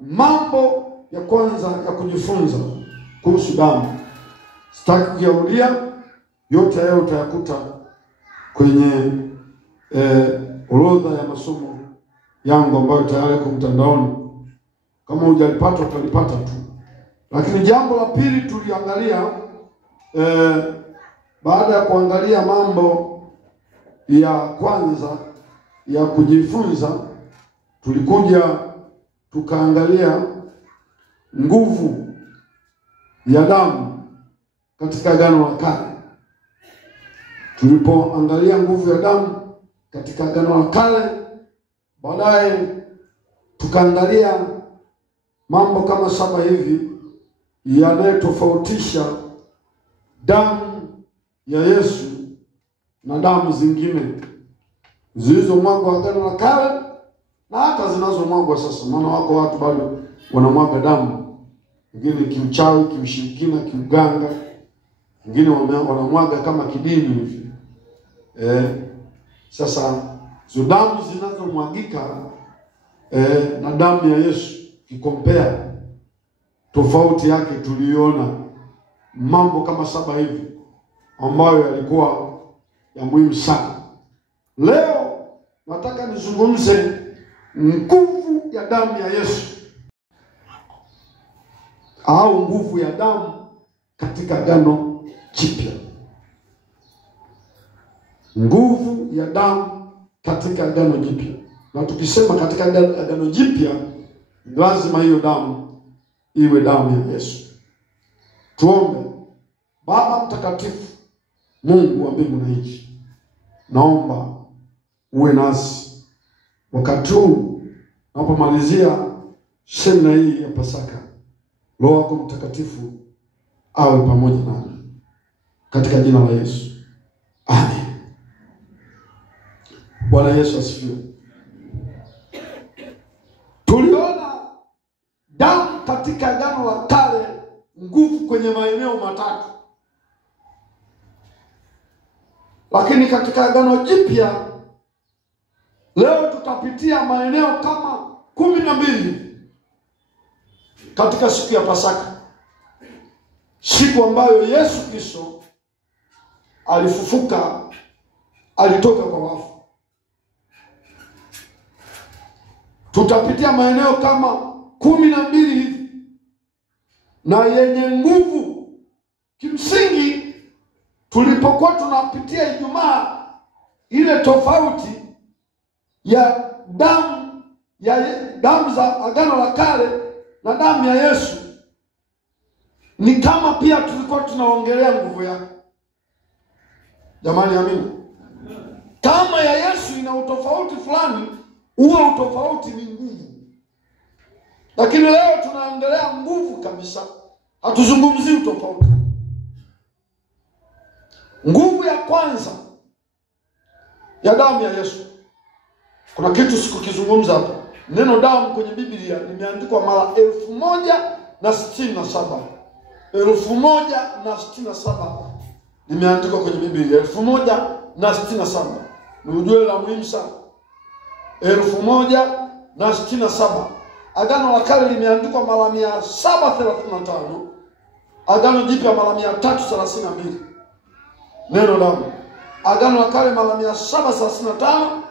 mambo ya kwanza ya kujifunza kuhusu damu. Sitaki kuyarudia, yote hayo utayakuta kwenye orodha ya masomo yangu ambayo tayari kwa mtandaoni. Kama hujalipata utalipata tu. Lakini jambo la pili tuliangalia, baada ya kuangalia mambo ya kwanza ya kujifunza, tulikuja tukaangalia nguvu ya damu katika Agano la Kale. Tulipoangalia nguvu ya damu katika Agano la Kale, baadaye tukaangalia mambo kama 7 hivi yanayotofautisha damu ya Yesu na damu zingine zilizomwagwa Agano la Kale na hata zinazomwagwa sasa. Maana wako watu bado wanamwaga damu, wengine kimchawi, kimshirikina, kimganga, wengine wanamwaga kama kidini hivi. Sasa zo damu zinazomwagika na damu ya Yesu kikompea, tofauti yake tuliona mambo kama 7 hivi ambayo yalikuwa ya muhimu sana. Leo nataka nizungumze nguvu ya damu ya Yesu au nguvu ya damu katika Agano Jipya. Nguvu ya damu katika Agano Jipya. Na tukisema katika Agano Jipya, lazima hiyo damu iwe damu ya Yesu. Tuombe. Baba mtakatifu, Mungu wa mbingu na nchi, naomba uwe nasi wakati huu tunapomalizia semina hii ya Pasaka. Roho wako Mtakatifu awe pamoja nami katika jina la Yesu. Amen. Bwana Yesu asifiwe. Tuliona damu katika Agano la Kale nguvu kwenye maeneo 3. Lakini katika Agano Jipya leo tutapitia maeneo kama 12 katika siku ya Pasaka, siku ambayo Yesu Kristo alifufuka, alitoka kwa wafu. Tutapitia maeneo kama 12 hivi na yenye nguvu. Kimsingi tulipokuwa tunapitia Ijumaa ile tofauti ya damu za Agano la Kale na damu ya Yesu, ni kama pia tulikuwa tunaongelea nguvu yake. Jamani, amina. Kama ya Yesu ina utofauti fulani, huo utofauti ni nguvu. Lakini leo tunaongelea nguvu kabisa, hatuzungumzii utofauti. Nguvu ya kwanza ya damu ya Yesu, kuna kitu sikukizungumza hapa. Neno damu kwenye Biblia limeandikwa mara 1067. 1067 limeandikwa kwenye Biblia, 1067. Ni ujue la muhimu sana. 1067. Agano la Kale limeandikwa mara 735. Agano Jipya mara 332. Neno damu. Agano la Kale mara 735,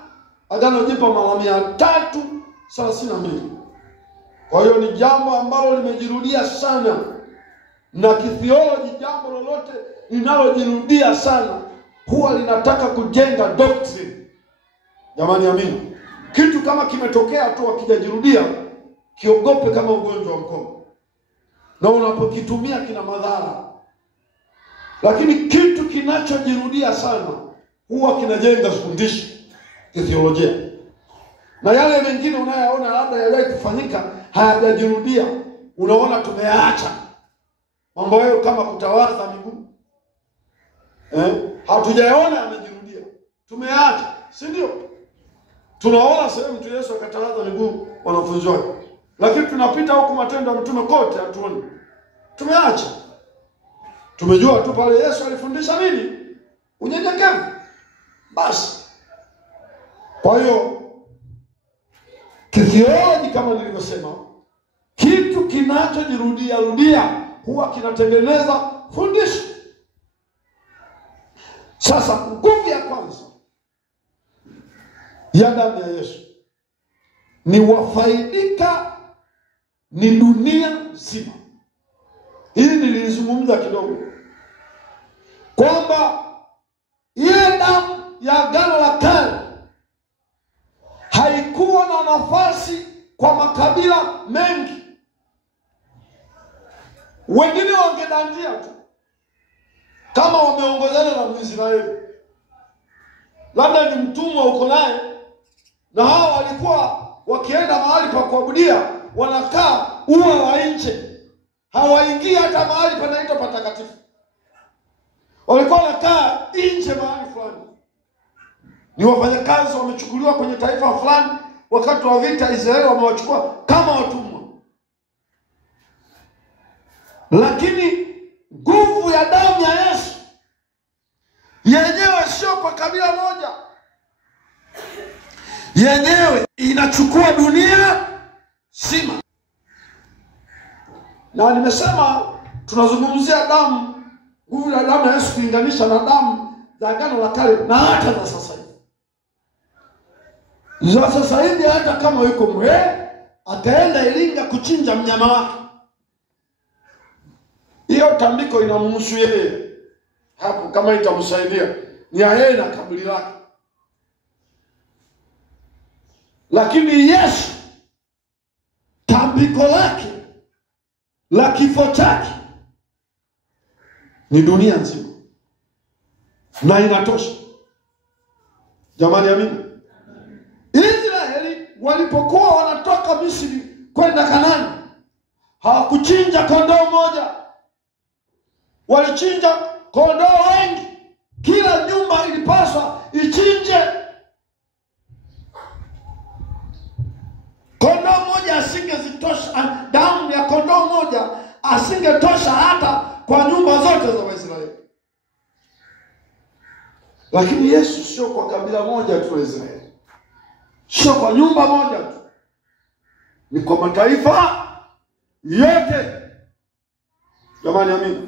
Agano Jipya mara 332. Kwa hiyo ni jambo ambalo limejirudia sana. Na kithioloji, jambo lolote linalojirudia sana huwa linataka kujenga doctrine. Jamani, amini. Kitu kama kimetokea tu akijajirudia, kiogope kama ugonjwa wa mkono. Na unapokitumia kina madhara. Lakini kitu kinachojirudia sana huwa kinajenga fundisho kithiolojia. Na yale mengine unayoona labda yale kufanyika hayajajirudia, unaona tumeyaacha. Mambo hayo kama kutawadha miguu, hatujaona yamejirudia, tumeyaacha, si ndio? Tunaona sehemu tu Yesu akatawadha miguu wanafunzi wake, lakini tunapita huko Matendo ya Mitume kote hatuoni. Tumeacha. Tumejua tu pale Yesu alifundisha nini? Unyenyekevu. Basi. Kwa hiyo kithioloji, kama nilivyosema, kinachojirudia rudia huwa kinatengeneza fundisho. Sasa nguvu ya kwanza ya damu ya Yesu ni wafaidika ni dunia nzima. Hili nilizungumza kidogo kwamba ile damu ya Agano la Kale haikuwa na nafasi kwa makabila mengi. Wengine wangedandia tu kama wameongozana na Mwisraeli, labda ni mtumwa uko naye, na hao walikuwa wakienda mahali pa kuabudia wanakaa ua wa nje, hawaingii hata mahali panaitwa patakatifu. Walikuwa wanakaa nje mahali fulani. Ni wafanyakazi wamechukuliwa kwenye taifa fulani, wakati wa vita Israeli wamewachukua kama watumwa. Lakini nguvu ya damu ya Yesu yenyewe sio kwa kabila moja, yenyewe inachukua dunia zima. Na nimesema tunazungumzia damu, nguvu ya damu ya Yesu kulinganisha na damu za Agano la Kale na hata za sasa hivi. Za sasa hivi hata kama yuko mwe ataenda Iringa kuchinja mnyama wake, hiyo tambiko inamhusu yeye hapo, kama itamsaidia ni yeye na kabila lake. Lakini Yesu tambiko lake la kifo chake ni dunia nzima, na inatosha. Jamani, amina. Israeli walipokuwa wanatoka Misri kwenda Kanaani, hawakuchinja kondoo moja, walichinja kondoo wengi. Kila nyumba ilipaswa ichinje kondoo moja. Asingezitosha, damu ya kondoo moja asingetosha hata kwa nyumba zote za Waisraeli. Lakini Yesu sio kwa kabila moja tu Israeli, sio kwa nyumba moja tu, ni kwa mataifa yote. Jamani, amina.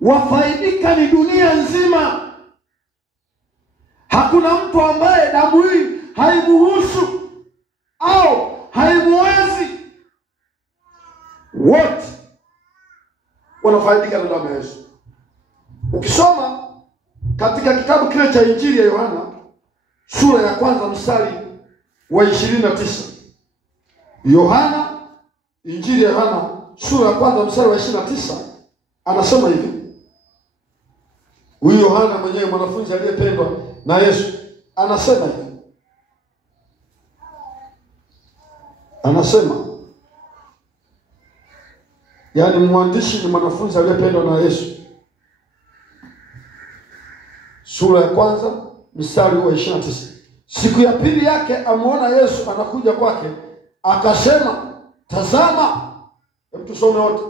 Wafaidika ni dunia nzima. Hakuna mtu ambaye damu hii haimuhusu au haimuwezi. Wote wanafaidika na damu ya Yesu. Ukisoma katika kitabu kile cha Injili ya Yohana sura ya 1 mstari wa 29. Yohana, Injili ya Yohana sura ya 1 mstari wa 29, anasema hivi. Huyu Yohana mwenyewe, mwanafunzi aliyependwa na Yesu, anasema hivi. Anasema, yaani mwandishi ni mwanafunzi aliyependwa na Yesu. Sura ya 1 mstari wa 29. Siku ya pili yake amuona Yesu anakuja kwake, akasema, tazama. Hebu tusome wote.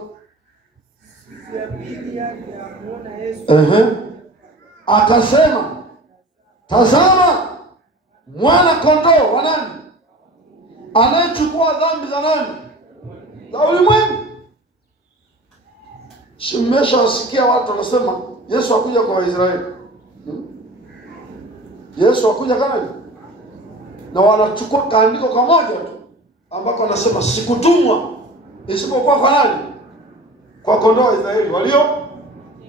Siku ya pili yake amuona Yesu. Akasema, tazama mwana kondoo wa nani, anayechukua dhambi za nani? Za ulimwengu. Mmeshawasikia watu wanasema Yesu hakuja kwa Waisraeli. Yesu hakuja Kanaani. Na wanachukua kaandiko kamoja tu ambako anasema sikutumwa isipokuwa kwa nani? Kwa kondoo wa Israeli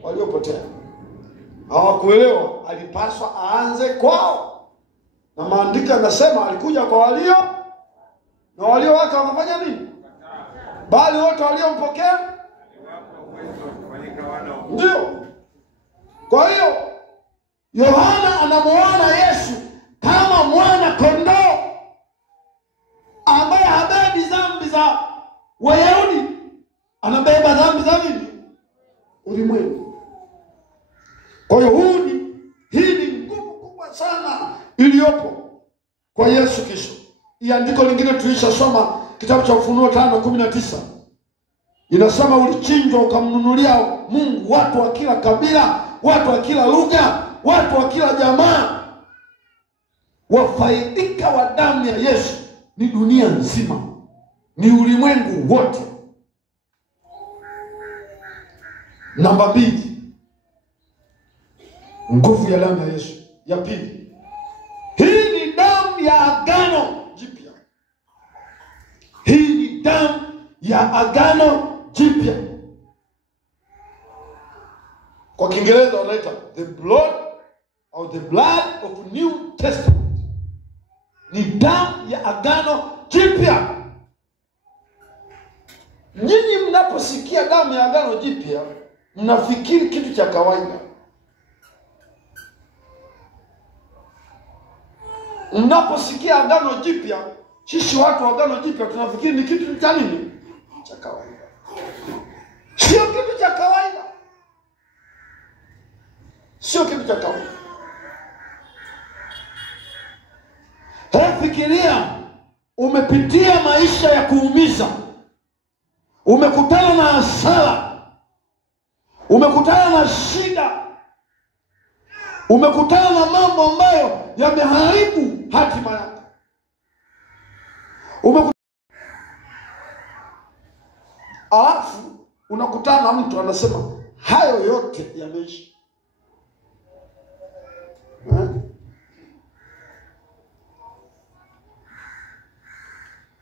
waliopotea. Hawakuelewa alipaswa aanze kwao. Na maandiko yanasema alikuja kwa walio, na walio wake wakafanya nini? Bali wote waliompokea ndio. Kwa hiyo Yohana anamuona Yesu kama mwana kondoo ambaye habebi dhambi za Wayahudi, anabeba dhambi za nini? Ulimwengu. Kwa hiyo hii ni nguvu kubwa sana iliyopo kwa Yesu Kristo. Andiko lingine tulishasoma kitabu cha Ufunuo 5:19. Inasema ulichinjwa ukamnunulia Mungu watu wa kila kabila, watu wa kila lugha, watu wa kila jamaa. Wafaidika wa damu ya Yesu ni dunia nzima, ni ulimwengu wote. Namba 2, nguvu ya damu ya Yesu. Ya pili, hii ni damu ya agano jipya. Hii ni damu ya agano jipya. Kwa Kiingereza wanaita the blood of New Testament. Ni damu ya agano jipya. Nyinyi mnaposikia damu ya agano jipya, mnafikiri kitu cha kawaida. Mnaposikia agano jipya, sisi watu wa agano jipya tunafikiri ni kitu cha nini? Cha kawaida. Sio kitu cha kawaida. Sio kitu cha kawaida. Fikiria, umepitia maisha ya kuumiza. Umekutana na hasara. Umekutana na shida. Umekutana na mambo ambayo yameharibu hatima yako. Alafu unakutana na mtu anasema hayo yote yameisha.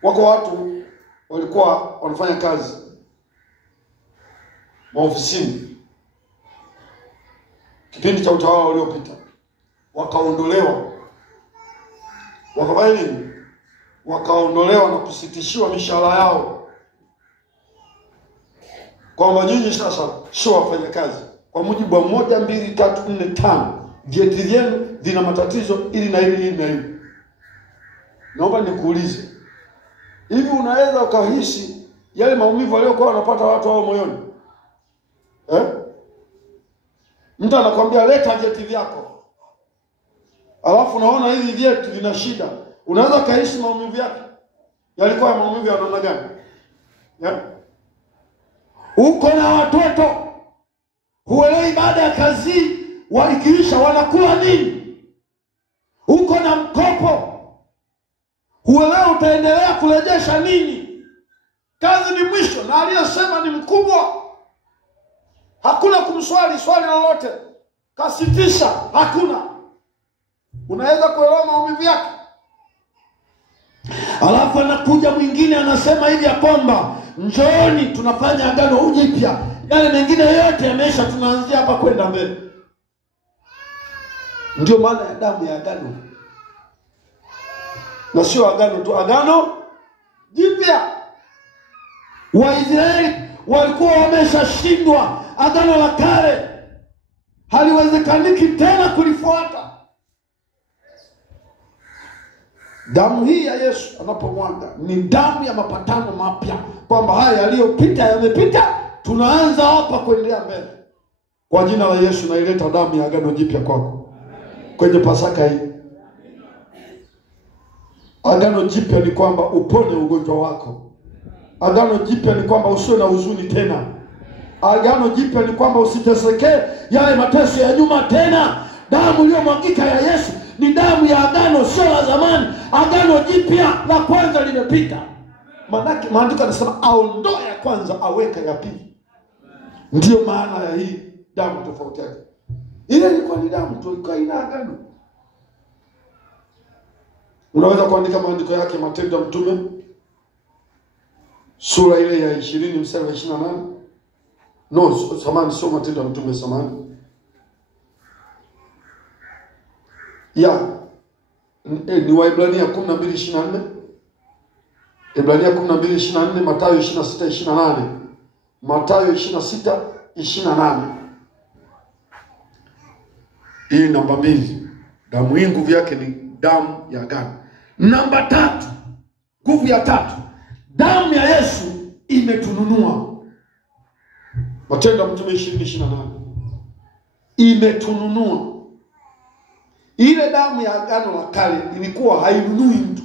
Wako watu walikuwa wanafanya kazi maofisini kipindi cha utawala uliopita, wakaondolewa. Wakafanya nini? Wakaondolewa na kusitishiwa mishahara yao, kwamba nyinyi sasa sio wafanya kazi kwa mujibu wa 1, 2, 3, 4, 5, vyeti vyenu vina matatizo ili na hili na hili. Naomba nikuulize, hivi unaweza ukahisi yale maumivu waliokuwa wanapata watu hao moyoni? Mtu anakuambia leta vyeti vyako, alafu unaona hivi vyeti vina shida. Unaweza ukahisi maumivu yake yalikuwa maumivu ya namna gani? Uko na watoto, huelewi baada ya kazi waikiisha wanakula nini? Uko na mkopo, huelewi utaendelea kurejesha nini? Kazi ni mwisho na aliyesema ni mkubwa. Hakuna kumswali swali lolote, kasitisha, hakuna. Unaweza kuelewa maumivu yake? Alafu anakuja mwingine anasema hivi ya kwamba njooni tunafanya agano jipya. Yale mengine yote yameisha, tunaanzia hapa kwenda mbele. Ndio maana ya damu ya agano. Na sio agano tu, agano jipya. Waisraeli walikuwa wameshashindwa. Agano la kale haliwezekaniki tena kulifuata. Damu hii ya Yesu anapomwaga ni damu ya mapatano mapya, kwamba haya yaliyopita yamepita, tunaanza hapa kuendelea mbele. Kwa jina la Yesu naileta damu ya agano jipya kwako kwenye Pasaka hii. Agano jipya ni kwamba upone ugonjwa wako. Agano jipya ni kwamba usiwe na huzuni tena. Agano jipya ni kwamba usitesekee yale mateso ya nyuma tena. Damu iliyomwagika ya Yesu ni damu ya agano, sio la zamani. Agano jipya la kwanza limepita. Maana maandiko yanasema aondoe ya kwanza aweka ya pili. Ndiyo maana ya hii damu tofauti yake. Ile ilikuwa ni damu tu, ilikuwa ina agano. Unaweza kuandika maandiko yake Matendo ya Mtume sura ile ya 20 mstari wa 28. No, samahani, sio Matendo ya Mtume, samahani. Ni Waebrania 12:24. Ebrania 12:24, Mathayo 26:28. Mathayo 26:28. Hii namba 2. Damu hii nguvu yake ni damu ya agano. Namba 3. Nguvu ya 3. Damu ya Yesu imetununua. Matendo ya Mtume 20:28. Imetununua. Ile damu ya agano la kale ilikuwa hainunui mtu.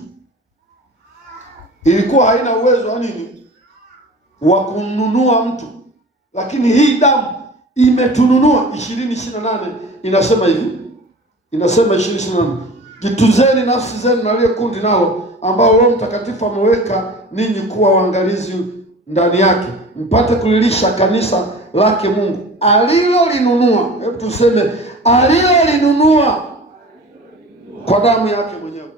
Ilikuwa haina uwezo wa nini? Wa kununua mtu. Lakini hii damu imetununua. 20:28 inasema hivi. Inasema 20:28. Jituzeni nafsi zenu na lile kundi nalo ambao Roho Mtakatifu ameweka ninyi kuwa waangalizi ndani yake, mpate kulilisha kanisa lake Mungu alilolinunua. Hebu tuseme alilolinunua kwa damu yake mwenyewe.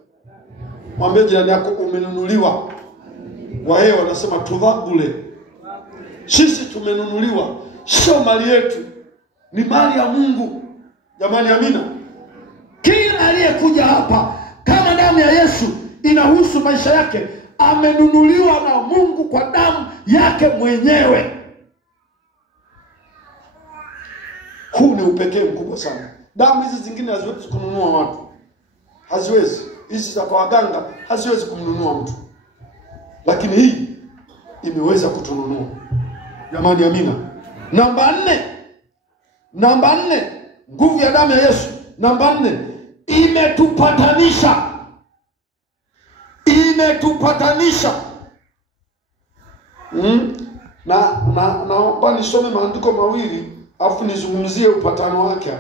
Mwambie jirani yako umenunuliwa. Wao wanasema tudhabule. Sisi tumenunuliwa, sio mali yetu, ni mali ya Mungu. Jamani, amina. Kila aliyekuja hapa, kama damu ya Yesu inahusu maisha yake, amenunuliwa na Mungu kwa damu yake mwenyewe. Huu ni upekee mkubwa sana. Damu hizi zingine haziwezi kununua watu. Haziwezi. Hizi za waganga haziwezi kumnunua mtu. Lakini hii imeweza kutununua. Jamani, amina. Namba 4, nguvu ya damu ya Yesu. Namba 4, imetupatanisha. Imetupatanisha. Naomba nisome maandiko mawili afu nizungumzie upatano wake.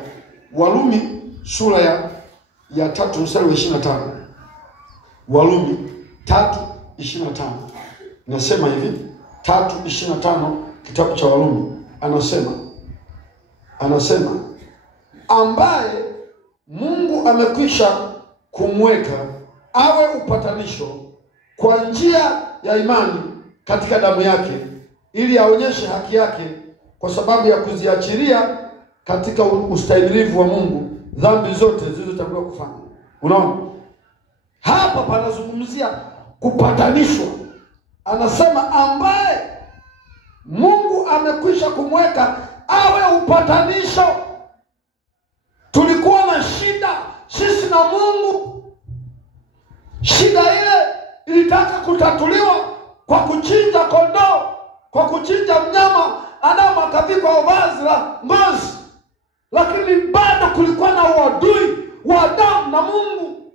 Warumi sura ya 3 mstari wa 25. Warumi 3:25. Nasema hivi, 3:25 kitabu cha Warumi. Anasema ambaye Mungu amekwisha kumweka awe upatanisho kwa njia ya imani katika damu yake, ili aonyeshe haki yake kwa sababu ya kuziachilia katika ustahimilivu wa Mungu dhambi zote zilizotangulia kufanya. Unaona? Hapa panazungumzia kupatanishwa. Anasema ambaye Mungu amekwisha kumweka awe upatanisho. Tulikuwa na shida sisi na Mungu. Shida ile ilitaka kutatuliwa kwa kuchinja kondoo, kwa kuchinja mnyama anayekavikwa vazi la ngozi. Lakini bado kulikuwa na uadui wa damu na Mungu.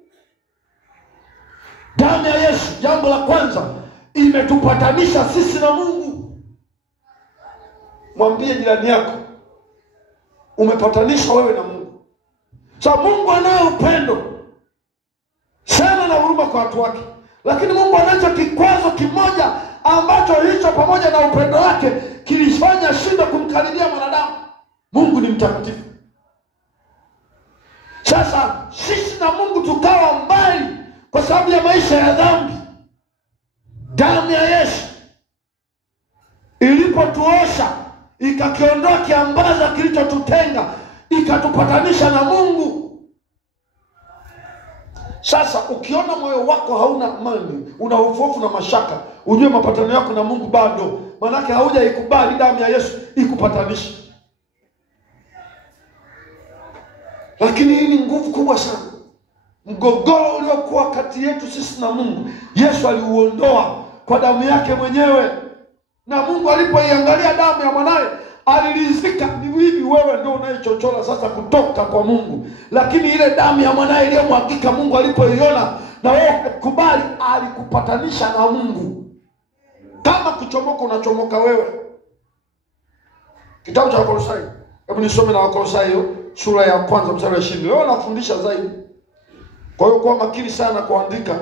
Damu ya Yesu, jambo la kwanza, imetupatanisha sisi na Mungu. Mwambie jirani yako umepatanishwa wewe na Mungu. Mungu anaye upendo sana na huruma kwa watu wake. Lakini Mungu anacho kikwazo kimoja ambacho hicho pamoja na upendo wake kilifanya shida kumkaribia mwanadamu. Mungu ni mtakatifu. Sasa sisi na Mungu tukawa mbali kwa sababu ya maisha ya dhambi. Damu ya Yesu ilipotuosha, ikakiondoa kiambaza kilichotutenga, ikatupatanisha na Mungu. Sasa ukiona moyo wako hauna amani, una hofu na mashaka, ujue mapatano yako na Mungu bado. Manake haujaikubali damu ya Yesu ikupatanisha. Lakini hii ni nguvu kubwa sana. Mgogoro uliokuwa kati yetu sisi na Mungu, Yesu aliuondoa kwa damu yake mwenyewe. Na Mungu alipoiangalia damu ya mwanae, aliridhika. Ni hivi wewe ndio unayechochora sasa kutoka kwa Mungu. Lakini ile damu ya mwanae iliyomwagika, Mungu alipoiona na wewe kubali, alikupatanisha na Mungu. Kama kuchomoka unachomoka wewe. Kitabu cha Wakolosai. Hebu nisome na Wakolosai hiyo sura ya 1 mstari wa 20. Leo nafundisha zaidi. Kwa hiyo kuwa makini sana kuandika,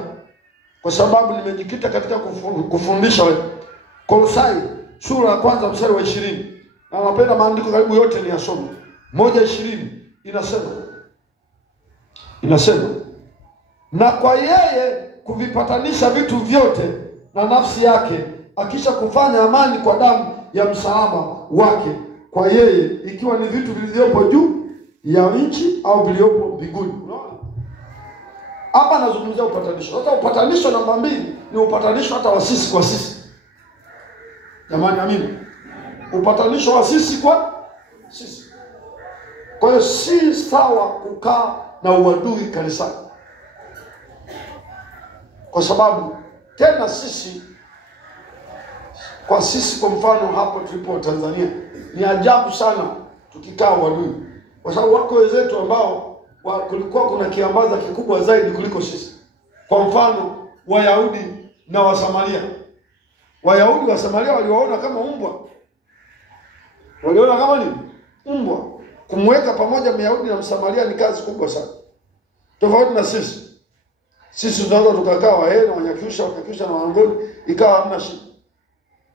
kwa sababu nimejikita katika kufundisha wewe. Kolosai sura ya 1 mstari wa 20. Na napenda maandiko karibu yote ni yasome. 1:20 inasema na kwa yeye kuvipatanisha vitu vyote na nafsi yake, akisha kufanya amani kwa damu ya msalaba wake, kwa yeye, ikiwa ni vitu vilivyopo juu ya nchi au vilivyopo mbinguni. Unaona? Hapa nazungumzia upatanisho. Sasa upatanisho namba 2 ni upatanisho hata wa sisi kwa sisi. Jamani, amina. Upatanisho wa sisi kwa sisi. Kwa hiyo si sawa kukaa na uadui kanisani. Kwa sababu tena sisi kwa sisi, kwa mfano hapo tulipo Tanzania, ni ajabu sana tukikaa uadui. Kwa sababu wako wenzetu ambao kulikuwa kuna kiambaza kikubwa zaidi kuliko sisi. Kwa mfano Wayahudi na Wasamaria. Wayahudi wa Samaria waliwaona kama mbwa. Waliona kama nini? Mbwa. Kumweka pamoja Myahudi na Msamaria ni kazi kubwa sana. Tofauti na sisi. Sisi tunaweza tukakaa Wahena, Wanyakyusha na Wangoni, ikawa hamna shida.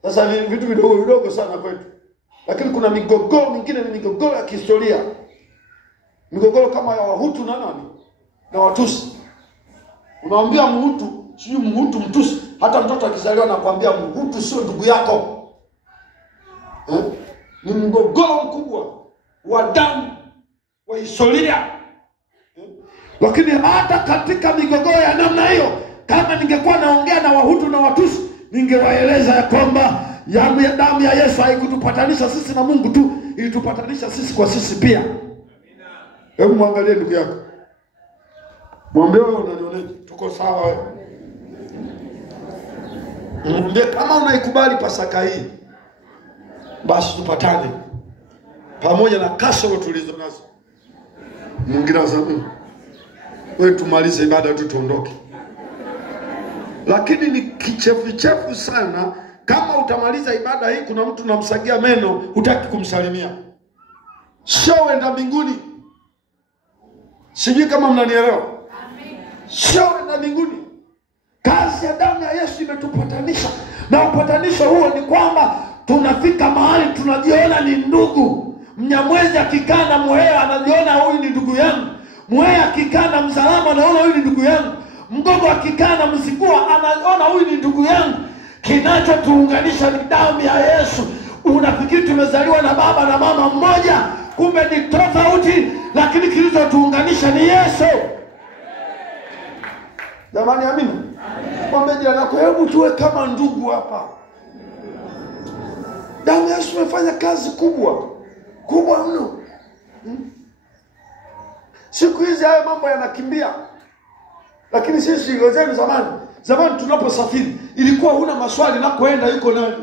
Sasa ni vitu vidogo vidogo sana kwetu. Lakini kuna migogoro mingine ni migogoro ya kihistoria. Migogoro kama ya Wahutu na nani? Na Watusi. Unaambia Mhutu, sio Mhutu Mtusi, hata mtoto akizaliwa anakuambia Mhutu sio ndugu yako. Ni mgogoro mkubwa wa damu, wa historia. Lakini hata katika migogoro ya namna hiyo, kama ningekuwa naongea na Wahutu na Watusi, ningewaeleza ya kwamba damu ya Yesu haikutupatanisha sisi na Mungu tu, ilitupatanisha sisi kwa sisi pia. Hebu muangalie ndugu yako. Mwambie wewe unanioneje? Tuko sawa wewe? Mwambie kama unaikubali Pasaka hii, basi tupatane. Pamoja na kasoro tulizo nazo. Mwingine anasema wewe tumalize ibada tu tuondoke. Lakini ni kichefu sana kama utamaliza ibada hii kuna mtu unamsagia meno hutaki kumsalimia. Sio wenda mbinguni. Sijui kama mnanielewa. Amen. Sio wenda mbinguni. Kazi ya damu ya Yesu imetupatanisha. Na upatanisho huo ni kwamba tunafika mahali tunajiona ni ndugu. Mnyamwezi akikaa na Mhehe anajiona huyu ni ndugu yangu. Mhehe akikaa na Mzaramo anaona huyu ni ndugu yangu. Mgogo akikaa na Mzigua anaona huyu ni ndugu yangu. Kinachotuunganisha ni damu ya Yesu. Unafikiri tumezaliwa na baba na mama mmoja, kumbe ni tofauti, lakini kilichotuunganisha ni Yesu. Jamani, amina. Mwambie jirani yako, hebu tuwe kama ndugu hapa. Damu ya Yesu imefanya kazi kubwa mno. Siku hizi haya mambo yanakimbia. Lakini sisi wazee zamani tunaposafiri ilikuwa huna maswali na kuenda yuko nani.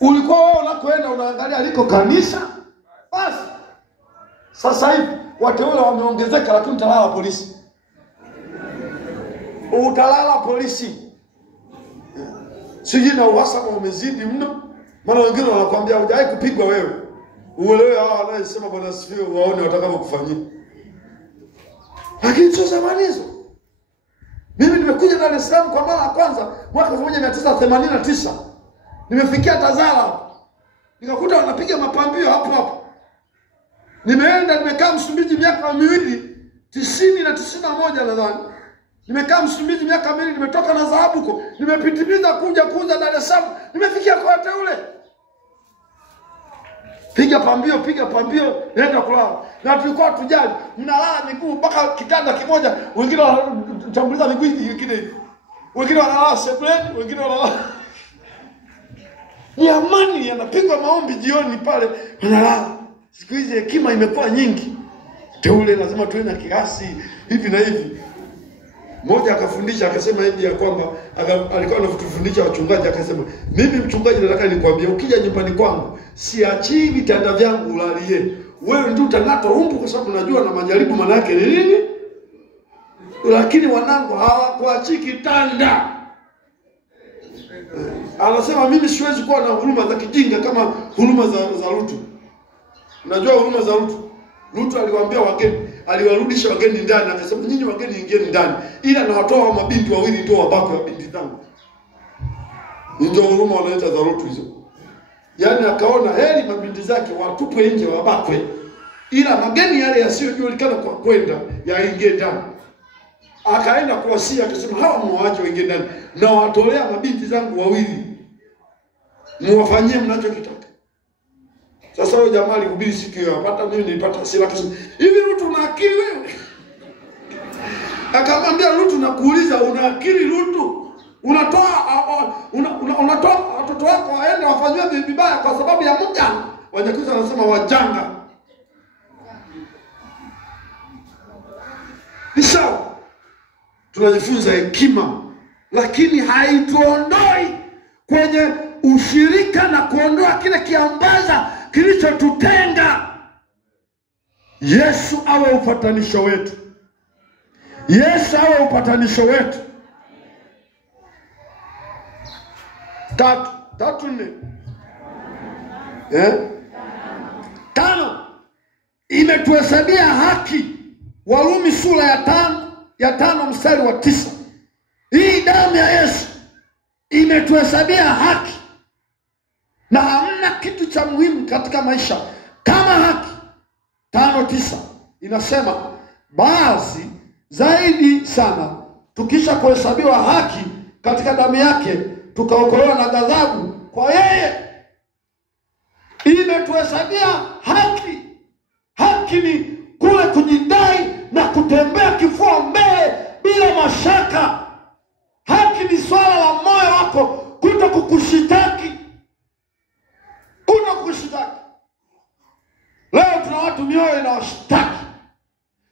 Ulikuwa wewe unakoenda unaangalia aliko kanisa. Basi. Sasa hivi wateule wameongezeka, lakini utalala polisi. Utalala polisi. Sijui na uhasama umezidi mno. Maana wengine wanakuambia hujai kupigwa wewe. Uelewe hao wanayesema Bwana asifiwe waone watakapokufanyia. Lakini sio zamani hizo. Mimi nimekuja Dar es Salaam kwa mara ya kwanza mwaka 1989. Nimefikia Tazara. Nikakuta wanapiga mapambio hapo. Nimeenda nimekaa Msumbiji miaka miwili, 90 na 91 nadhani. Nimekaa Msumbiji miaka miwili, nimetoka na dhahabu huko. Nimepitimiza kuja kuuza Dar es Salaam. Nimefikia kwa wateule. Piga pambio, nenda kulala. Na tulikuwa tujali, mnalala miguu mpaka kitanda kimoja, wengine wanatambuliza miguu nyingine hivi. Wengine wanalala sebuleni, wengine wanalala. Ni amani, yanapigwa maombi jioni pale, wanalala. Siku hizi hekima imekuwa nyingi. Teule lazima tuwe na kiasi hivi na hivi. Mmoja akafundisha akasema hivi ya kwamba alikuwa anatufundisha wachungaji akasema, mimi mchungaji nataka nikwambie ukija nyumbani kwangu siachii vitanda vyangu ulalie. Wewe ndio utang'atwa umbu kwa sababu najua na majaribu maana yake ni nini? Lakini wanangu hawakuachii kitanda. Anasema mimi siwezi kuwa na huruma za kijinga kama huruma za Lutu. Unajua huruma za Lutu? Lutu aliwaambia wageni, aliwarudisha wageni ndani, akasema nyinyi wageni ingieni ndani, ila na watoa mabinti wawili tu wabaki wa binti zangu. Ndio huruma wanaita za Lutu hizo. Yaani akaona heri mabinti zake watupwe nje wabakwe, ila mageni yale yasiyojulikana kwa kwenda yaingie ndani. Akaenda kuwasia akasema hawa muache waingie ndani na watolea mabinti zangu wawili. Muwafanyie mnachokitaka. Sasa huyo jamaa alihubiri siku hiyo, hata mimi nilipata hasira akasema, "Hivi Lutu una akili wewe?" Akamwambia Lutu, nakuuliza una akili Lutu? Unatoa watoto wako waende wafanywe vibaya kwa sababu ya mjanga. Wanyakuza wanasema wajanga. Ni sawa. Tunajifunza hekima, lakini haituondoi kwenye ushirika na kuondoa kile kiambaza kilichotutenga. Yesu awe upatanisho wetu. Yesu awe upatanisho wetu. Tatu nne. Tano. Imetuhesabia haki. Warumi sura ya 5 mstari wa 9. Hii damu ya Yesu imetuhesabia haki. Na hamna kitu cha muhimu katika maisha kama haki. 5:9 inasema basi zaidi sana tukisha kuhesabiwa haki katika damu yake tukaokolewa na ghadhabu kwa yeye. Imetuhesabia haki. Haki ni kule kujidai na kutembea kifua mbele bila mashaka. Haki ni swala la moyo wako kuto kukushitaki. Leo tuna watu mioyo inawashitaki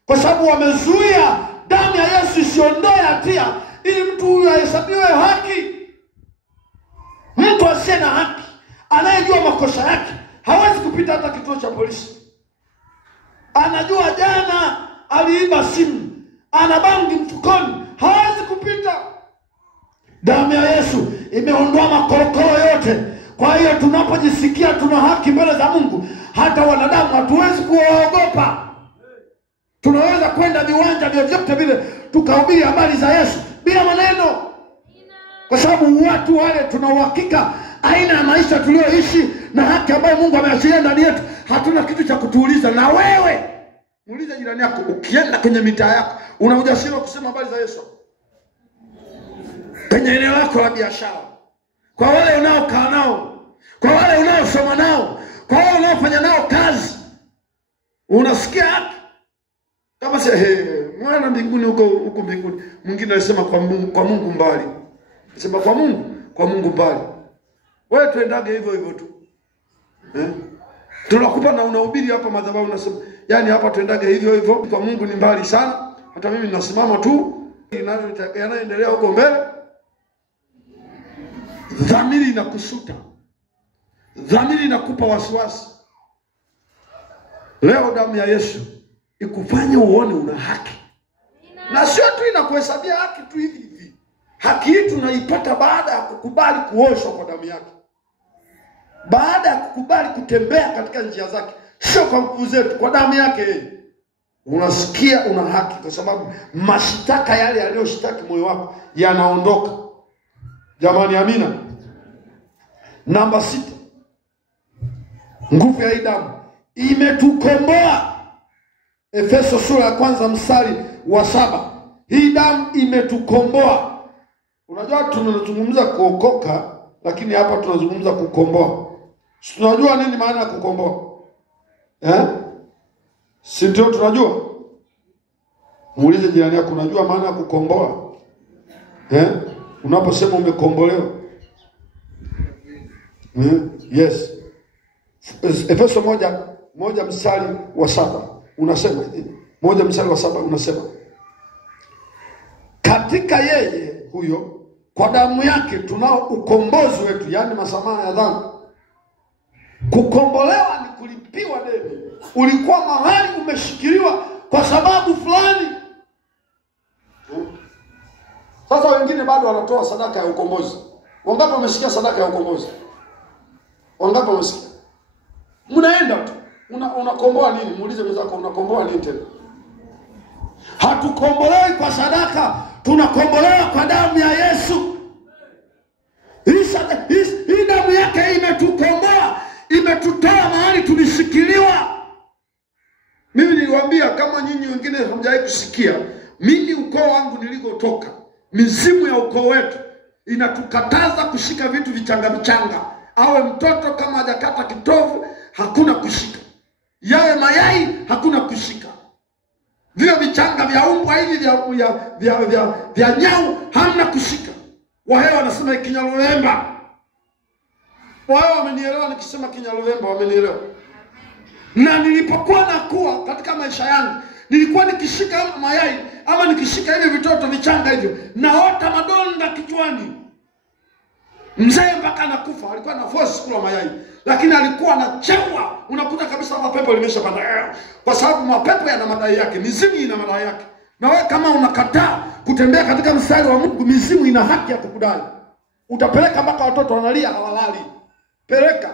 kwa sababu wamezuia damu ya Yesu isiondoe hatia ili mtu huyu ahesabiwe haki. Mtu asiye na haki, anayejua makosa yake, hawezi kupita hata kituo cha polisi. Anajua jana aliiba simu, ana bangi mfukoni, hawezi kupita. Damu ya Yesu imeondoa makorokoro yote. Kwa hiyo tunapojisikia tuna haki mbele za Mungu, hata wanadamu hatuwezi kuwaogopa. Tunaweza kwenda viwanja vyovyote vile tukahubiri habari za Yesu bila maneno, kwa sababu watu wale tuna uhakika aina ya maisha tulioishi na haki ambayo Mungu ameachilia ndani yetu. Hatuna kitu cha kutuuliza. Na wewe muulize jirani yako, ukienda kwenye mitaa yako, una ujasiri wa kusema habari za Yesu? Kwenye eneo lako la biashara, kwa wale unaokaa nao, kwa wale unaosoma nao, kwa wale unaofanya nao kazi, unasikia haki? Kama mwana mbinguni huko mbinguni. Mwingine anasema kwa Mungu mbali. Anasema kwa Mungu mbali. Wewe tuendage hivyo tu. Tunakupa na unahubiri hapa madhabahu, unasema yani hapa tuendage hivyo kwa Mungu ni mbali sana. Hata mimi ninasimama tu, yanaendelea huko mbele. Dhamiri inakusuta. Dhamiri inakupa wasiwasi. Leo damu ya Yesu ikufanye uone una haki. Na sio tu inakuhesabia haki tu hivi. Haki hii tunaipata baada ya kukubali kuoshwa kwa damu yake. Baada ya kukubali kutembea katika njia zake, sio kwa nguvu zetu, kwa damu yake yeye. Unasikia una haki kwa sababu mashitaka yale yaliyoshitaki moyo wako yanaondoka. Jamani, amina. Namba 6. Nguvu ya hii damu imetukomboa. Efeso sura ya 1 mstari wa 7. Hii damu imetukomboa. Unajua tunazungumza kuokoka, lakini hapa tunazungumza kukomboa. Tunajua nini maana ya kukomboa? Si ndio tunajua? Muulize jirani yako, unajua maana ya kukomboa? Unaposema umekombolewa. Yes. Efeso 1 mstari wa 7 unasema hivi. 1 mstari wa 7 unasema katika yeye huyo kwa damu yake tunao ukombozi wetu, yani masamaha ya dhambi. Kukombolewa ni kulipiwa deni. Ulikuwa mahali umeshikiliwa kwa sababu fulani. Sasa wengine bado wanatoa sadaka ya ukombozi. Wangapi wamesikia sadaka ya ukombozi? Wangapi wamesikia? Mnaenda tu. Unakomboa nini? Muulize mwenzako, unakomboa nini tena? Hatukombolewi kwa sadaka, tunakombolewa kwa damu ya Yesu. Hii damu yake imetukomboa, imetutoa mahali tulishikiliwa. Mimi niliwaambia, kama nyinyi wengine hamjawahi kusikia, mimi ukoo wangu nilikotoka, mizimu ya ukoo wetu inatukataza kushika vitu vichanga. Awe mtoto kama hajakata kitovu, hakuna kushika. Yawe mayai, hakuna kushika. Vile vichanga vya umbwa hivi vya nyau, hamna kushika. Wahewa wanasema Kinyarwanda. Wahewa wamenielewa nikisema Kinyarwanda, wamenielewa. Na nilipokuwa nakuwa katika maisha yangu, nilikuwa nikishika mayai ama nikishika hivi vitoto vichanga hivyo, naota madonda kichwani. Mzee mpaka anakufa, alikuwa na force kula mayai, lakini alikuwa anachewa. Unakuta kabisa mapepo limeshapanda. Kwa sababu mapepo yana madai yake, mizimu ina madai yake. Na wewe kama unakataa kutembea katika mstari wa Mungu, mizimu ina haki ya kukudai. Utapeleka mpaka watoto wanalia hawalali. Peleka.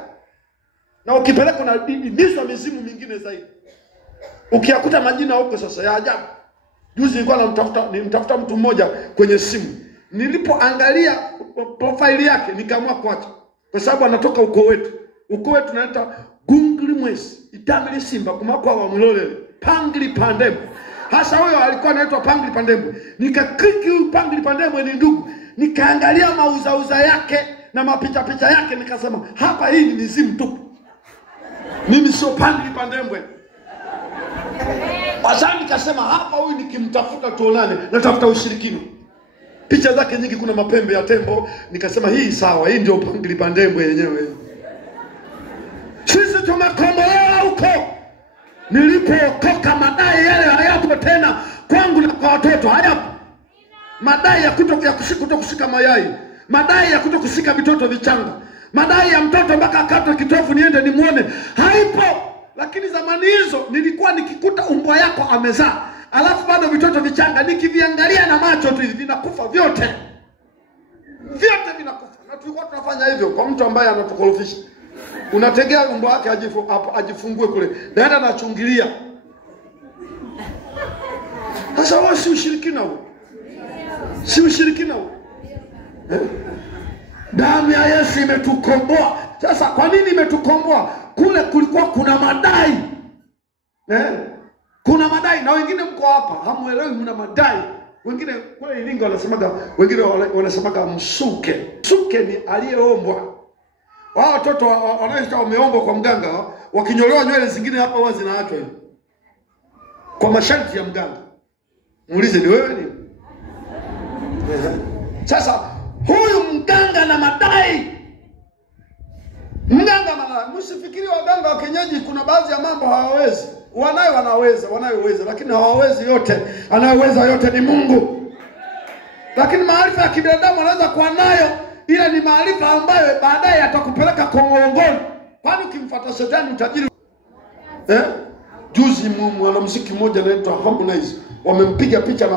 Na ukipeleka unadidimizwa mizimu mingine zaidi. Ukiyakuta majina huko sasa ya ajabu. Juzi nilikuwa nimtafuta mtu mmoja kwenye simu. Nilipoangalia profile yake nikaamua kuacha. Kwa sababu anatoka ukoo wetu. ukoo wetu tunaita gungli mwezi itamili simba kumakwa wa mlolele pangili pandembo. Hasa huyo alikuwa anaitwa Pangili Pandembwe. Nikakliki huyu Pangili Pandembwe ni ndugu. Nikaangalia mauzauza yake na mapicha yake, nikasema hapa hii ni mizimu tupu. Mimi sio Pangili Pandembwe. Basi nikasema hapa huyu nikimtafuta tuonane, natafuta ushirikina. Picha zake nyingi kuna mapembe ya tembo, nikasema hii sawa, hii ndio Pangili Pandembwe yenyewe. Sisi tumekombolewa huko. Nilipookoka madai yale hayapo tena kwangu na kwa watoto, hayapo. Madai ya kutokushika mayai, madai ya kutokushika vitoto vichanga, madai ya mtoto mpaka akatwe kitofu niende nimuone, haipo. Lakini zamani hizo nilikuwa nikikuta umbwa yako amezaa, alafu bado vitoto vichanga nikiviangalia na macho tu vinakufa vyote. Vyote vinakufa. Na tulikuwa tunafanya hivyo kwa mtu ambaye anatukorofisha. Unategea umbwa wake ajifungue kule, naenda nachungilia. Sasa wao si ushirikina huo. Si ushirikina huo. Damu ya Yesu imetukomboa. Sasa kwa nini imetukomboa? Kule kulikuwa kuna madai. Kuna madai, na wengine mko hapa hamuelewi mna madai. Wengine kule Iringa wanasemaga, wengine wanasemaga msuke. Msuke ni aliyeombwa. Wao watoto wanaoitwa wameombwa kwa mganga, wakinyolewa nywele zingine hapa huwa zinaachwa hivi. Kwa masharti ya mganga. Muulize ni wewe ni? Sasa huyu mganga na madai. Mganga madai. Msifikiri waganga wa kienyeji kuna baadhi ya mambo hawawezi. Wanayoweza lakini hawawezi yote. Anayeweza yote ni Mungu. Lakini maarifa ya kibinadamu anaweza kuwa nayo, ila ni maarifa ambayo baadaye atakupeleka kwa ngongoni. Kwani ukimfuata shetani utajiri. Juzi mwanamuziki mmoja anaitwa Harmonize wamempiga picha na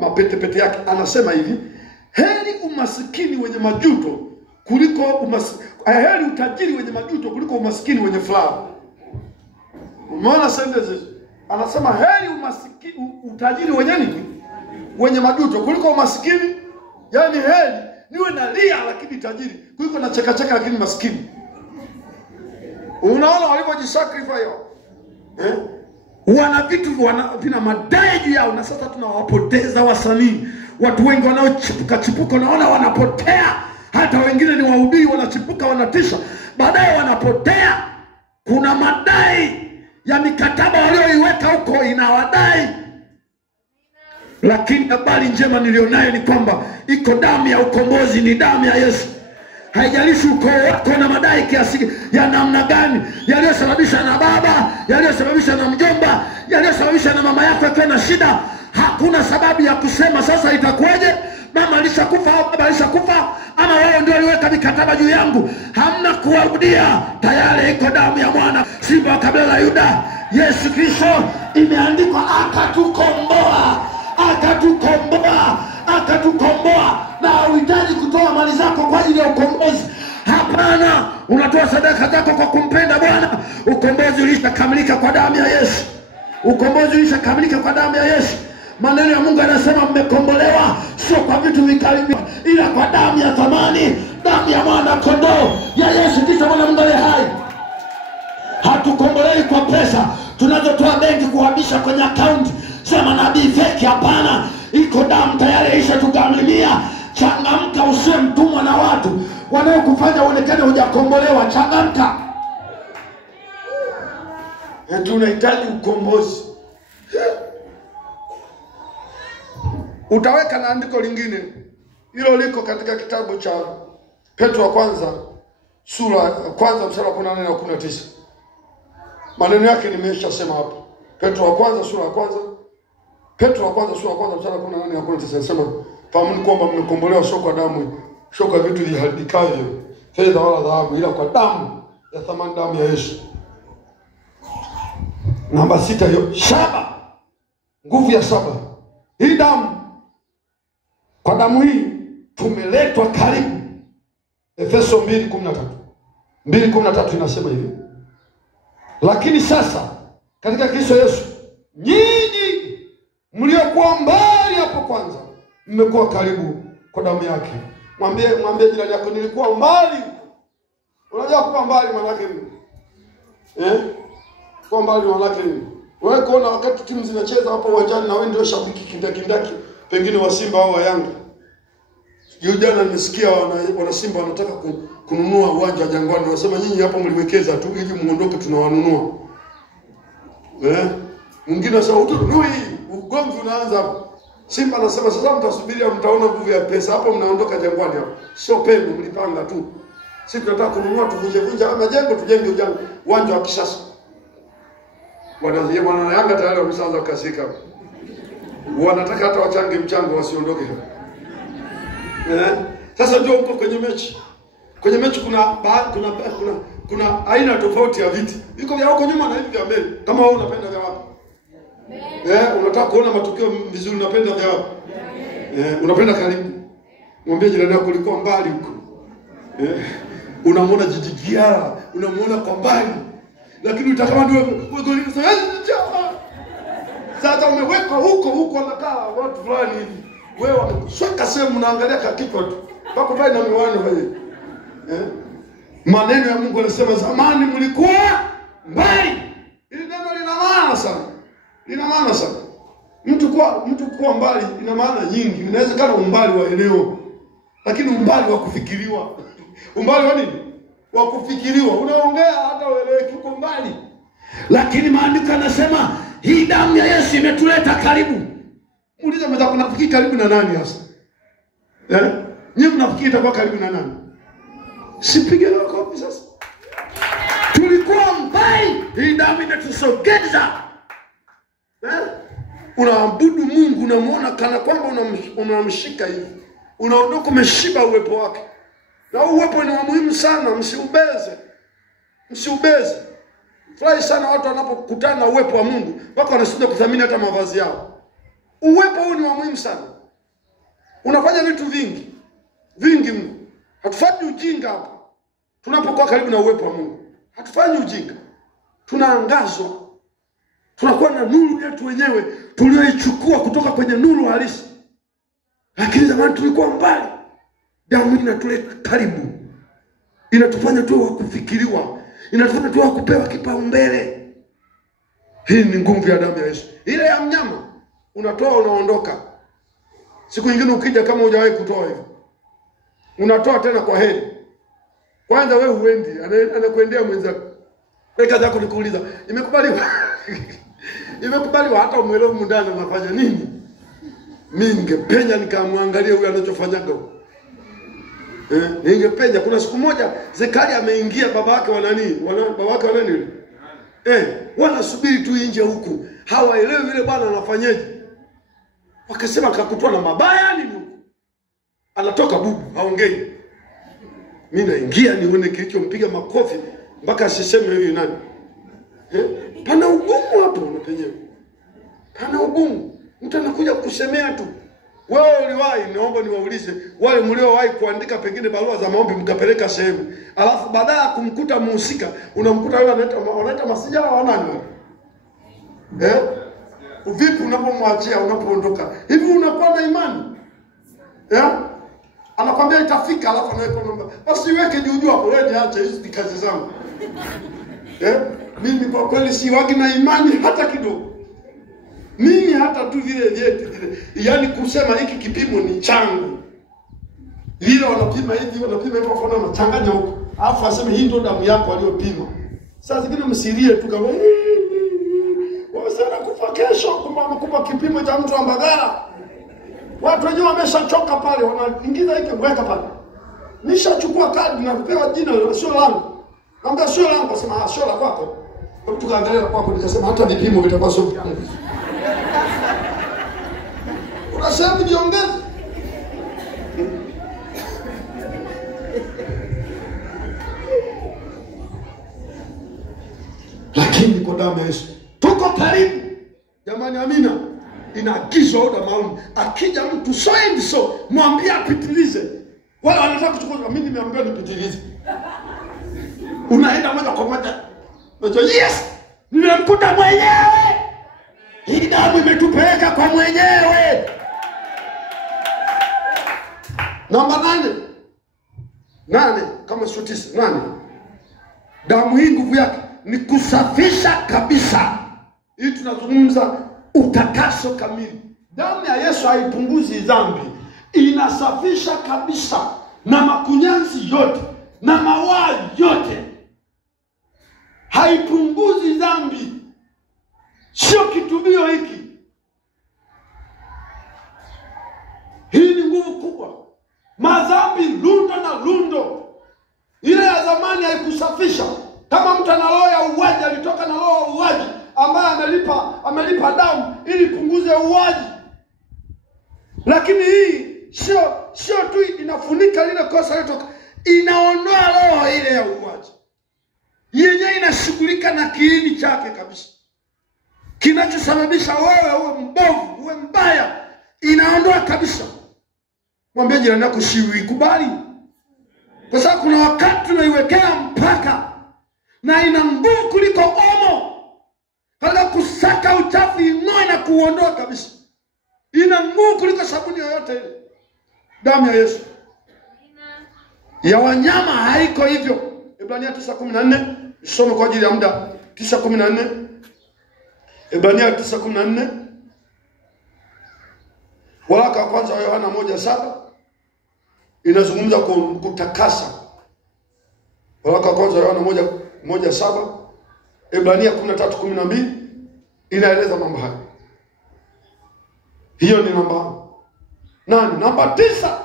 mapete yake, anasema hivi: heri umasikini wenye majuto kuliko heri utajiri wenye majuto kuliko umasikini wenye furaha. Umeona sentence? Anasema heri utajiri wenye nini? Wenye majuto kuliko umasikini. Yaani heri niwe na lia lakini tajiri kuliko na cheka lakini maskini. Unaona walivyojisacrifice? Wana vitu vina madai juu yao, na sasa tunawapoteza wasanii. Watu wengi wanaochipuka naona wanapotea. Hata wengine ni wahubiri wanachipuka wanatisha, baadaye wanapotea. Kuna madai ya mikataba walioiweka huko inawadai. Lakini habari njema nilionayo ni kwamba iko damu ya ukombozi, ni damu ya Yesu. Haijalishi ukoo wako na madai kiasi ya namna gani, yaliyosababisha na baba, yaliyosababisha na mjomba, yaliyosababisha na mama yako akiwa na shida, hakuna sababu ya kusema sasa itakuwaje, mama alishakufa au baba alishakufa, ama wao ndio waliweka mikataba juu yangu. Hamna kuwarudia, tayari iko damu ya mwana simba wa kabila la Yuda, Yesu Kristo. Imeandikwa akatukomboa, na uhitaji kutoa mali zako kwa ajili ya ukombozi. Hapana, unatoa sadaka zako kwa kumpenda Bwana. Ukombozi ulishakamilika kwa damu ya Yesu. Maneno ya Mungu yanasema mmekombolewa sio kwa vitu vikaribu, ila kwa damu ya thamani, damu ya mwana kondoo ya Yesu Kristo mwana Mungu aliye hai. Hatukombolei kwa pesa tunazotoa benki kuhamisha kwenye account sema nabii fake. Hapana, iko damu tayari ishatugharimia. Changamka, usiwe mtumwa na watu wanaokufanya uonekane hujakombolewa. Changamka. Tunahitaji ukombozi. Utaweka na andiko lingine, hilo liko katika kitabu cha Petro wa kwanza sura ya kwanza mstari wa 18 na 19. Maneno yake nimeshasema hapo. Petro wa kwanza sura ya kwanza mstari wa 18 na 19 anasema, fahamuni kwamba mmekombolewa sio kwa damu, sio kwa vitu viharibikavyo, fedha wala dhahabu, ila kwa damu ya thamani, damu ya Yesu. Namba 6 hiyo, shaba. Nguvu ya saba. Hii damu, kwa damu hii tumeletwa karibu. Efeso 2:13 inasema hivi: lakini sasa katika Kristo Yesu, nyinyi mliokuwa mbali hapo kwanza mmekuwa karibu kwa damu yake. Mwambie jirani yako, nilikuwa mbali Unajua kuwa mbali maana yake nini? Kuwa mbali maana yake nini? Wewe kuona wakati timu zinacheza hapo uwanjani na wewe ndio shabiki kindaki pengine wa Simba au wa Yanga. Jana nimesikia wana Simba wanataka kununua uwanja wa Jangwani. Wanasema nyinyi hapa mliwekeza tu ili muondoke tunawanunua. Mwingine sasa utununui, ugomvi unaanza hapo. Simba anasema sasa mtasubiria mtaona nguvu ya pesa hapo mnaondoka Jangwani hapo. Sio pendo mlipanga tu. Sisi tunataka kununua tuvunje majengo tujenge uwanja wa kisasa. Wana Yanga tayari wameshaanza kukasika. Wanataka hata wachange mchango wasiondoke. Sasa ndio uko kwenye mechi. Kwenye mechi kuna aina tofauti ya viti. Viko vya huko nyuma na hivi vya mbele. Kama wewe unapenda vya wapi? Unataka kuona matukio vizuri unapenda vya wapi? Unapenda karibu. Mwambie jirani yako ulikuwa mbali huko. Unamuona jijigia, unamuona kwa mbali. Lakini utakama ndio wewe sasa umeweka huko anakaa watu fulani hivi. Wewe wamesweka sehemu unaangalia kakipo tu. Bako pale na miwani wewe. Maneno ya Mungu yanasema zamani mlikuwa mbali. Hili neno lina maana sana. Lina maana sana. Mtu kuwa mbali ina maana nyingi. Inawezekana umbali wa eneo. Lakini umbali wa kufikiriwa. Umbali wa nini? Wa kufikiriwa. Unaongea hata ueleweki uko mbali. Lakini maandiko yanasema hii damu ya Yesu imetuleta karibu. Muulize mtaka unafikiri karibu na nani hasa? Nyinyi mnafikiri itakuwa karibu na nani? Sipige kofi sasa. Tulikuwa mbali, hii damu inatusogeza. Unaabudu Mungu, unamuona kana kwamba unamshika hivi. Unaondoka umeshiba uwepo wake. Na uwepo ni wa muhimu sana, msiubeze. Msiubeze. Furahi sana watu wanapokutana na uwepo wa Mungu, wako wanashinda kudhamini hata mavazi yao. Uwepo huu ni wa muhimu sana. Unafanya vitu vingi. Vingi Mungu. Hatufanyi ujinga hapa. Tunapokuwa karibu na uwepo wa Mungu. Hatufanyi ujinga. Tunaangazwa. Tunakuwa na nuru yetu wenyewe tulioichukua kutoka kwenye nuru halisi. Lakini zamani tulikuwa mbali. Damu inatuleta karibu. Inatufanya tuwe wa kufikiriwa. Inatufanya tuwe wa kupewa kipaumbele. Hii ni nguvu ya damu ya Yesu. Ile ya mnyama unatoa unaondoka. Siku nyingine ukija kama hujawahi kutoa hivyo, unatoa tena kwa heri. Kwanza wewe huendi, anakuendea mwenzako. Wewe kaza yako nikuuliza, imekubaliwa? Imekubaliwa hata umuelewe mundani anafanya nini? Mimi ningepenya nikamwangalia huyu anachofanyaga. Ningepenya. Kuna siku moja Zekaria ameingia babake wa nani? Babake wa nani? Wanasubiri tu nje huku. Hawaelewi vile bwana anafanyaje. Wakasema kakutwa na mabaya nini huko. Anatoka bubu, haongei. Mimi naingia nione kilichompiga makofi mpaka asiseme huyu nani. Pana ugumu hapo na penyewe. Pana ugumu. Mtu anakuja kusemea tu. Wewe uliwahi, naomba niwaulize, wale mliowahi kuandika pengine barua za maombi mkapeleka sehemu, alafu baada ya kumkuta muhusika, unamkuta yule anaita masijara wa nani? Vipi unapomwachia unapoondoka? Hivi unakuwa na imani? Anakuambia itafika, alafu anaweka namba. Basi iweke juu hapo, wewe niache hizi kazi zangu. Mimi kwa kweli si wagi na imani hata kidogo. Mimi hata tu vile vyeti vile. Yaani kusema hiki kipimo ni changu. Vile wanapima hivi, wanapima hivyo kwa na changanya huko. Alafu aseme hii ndio damu yako aliyopima. Sasa zingine msirie tu kama wamesema kufa kesho kwamba wamekupa kipimo cha mtu wa Mbagala. Watu wenyewe wameshachoka pale, wanaingiza hiki weka pale. Nishachukua kadi na kupewa jina sio langu. Naambia sio langu, asema sio la kwako. Tukaangalia kwako nikasema hata vipimo vitakuwa sio vyangu. Unasema niongeze. Lakini kwa damu ya Yesu tuko karibu. Jamani, amina. Inaagizwa oda maalum. Akija mtu so mwambie apitilize. Wala wanataka kuchukua, mimi nimeambiwa nipitilize. Unaenda moja kwa moja. Unajua yes, nimemkuta mwenyewe. Hii damu imetupeleka kwa mwenyewe. Namba 8 kama sio 9. Damu hii nguvu yake ni kusafisha kabisa. Hii tunazungumza utakaso kamili. Damu ya Yesu haipunguzi dhambi, inasafisha kabisa na makunyanzi yote na mawaa yote. Haipunguzi dhambi. Sio kitubio hiki. Hii ni nguvu kubwa. Madhambi lundo na lundo. Ile ya zamani haikusafisha. Kama mtu ana roho ya uwaji, alitoka na roho ya uwaji ambaye amelipa damu ili punguze uwaji. Lakini hii sio tu inafunika lile kosa litoka, inaondoa roho ile ya uwaji. Yenyewe inashughulika na kiini chake kabisa. Kinachosababisha wewe uwe mbovu, uwe mbaya, inaondoa kabisa. Mwambie jirani yako usikubali. Kwa sababu kuna wakati tunaiwekea mpaka na ina nguvu kuliko omo. Katika kusaka uchafu ing'oe na kuondoa kabisa. Ina nguvu kuliko sabuni yoyote ile. Damu ya Yesu. Ya wanyama haiko hivyo. Ibrania 9:14, isome kwa ajili ya muda. 9:14. Ibrania 9:14. Waraka wa kwanza wa Yohana 1:7 inazungumza kutakasa. Waraka wa kwanza wa Yohana 1:7. Ibrania 13:12 inaeleza mambo haya. Hiyo ni namba 8. Namba 9.